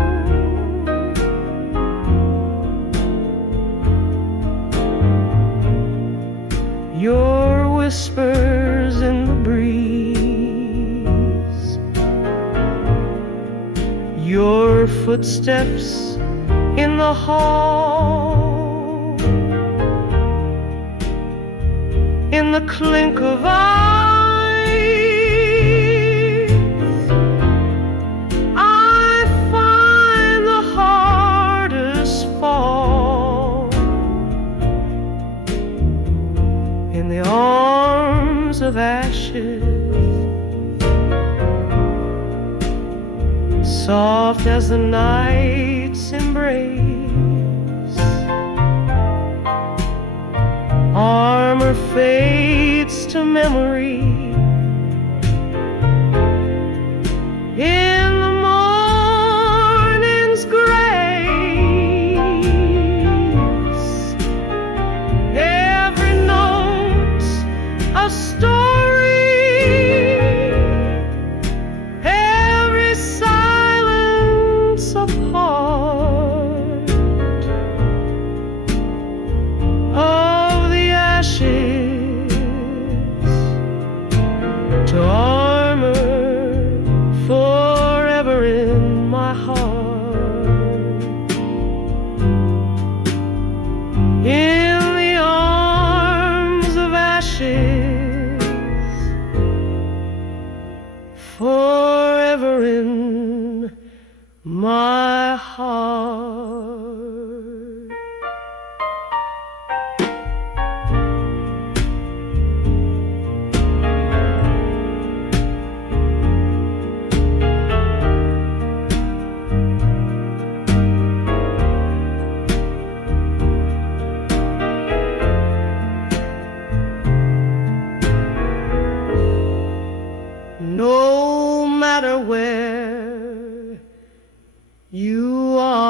Your whispers in the breeze, your footsteps in the hall, in the clink of eyes, I find the hardest fall. In the arms of ashes, soft as the night's embrace, armor fades to memory. In the morning's grace, every note a story, every silence a part of the ashes, to armor forever in my heart. In the arms of ashes, forever in my heart. No matter where you are.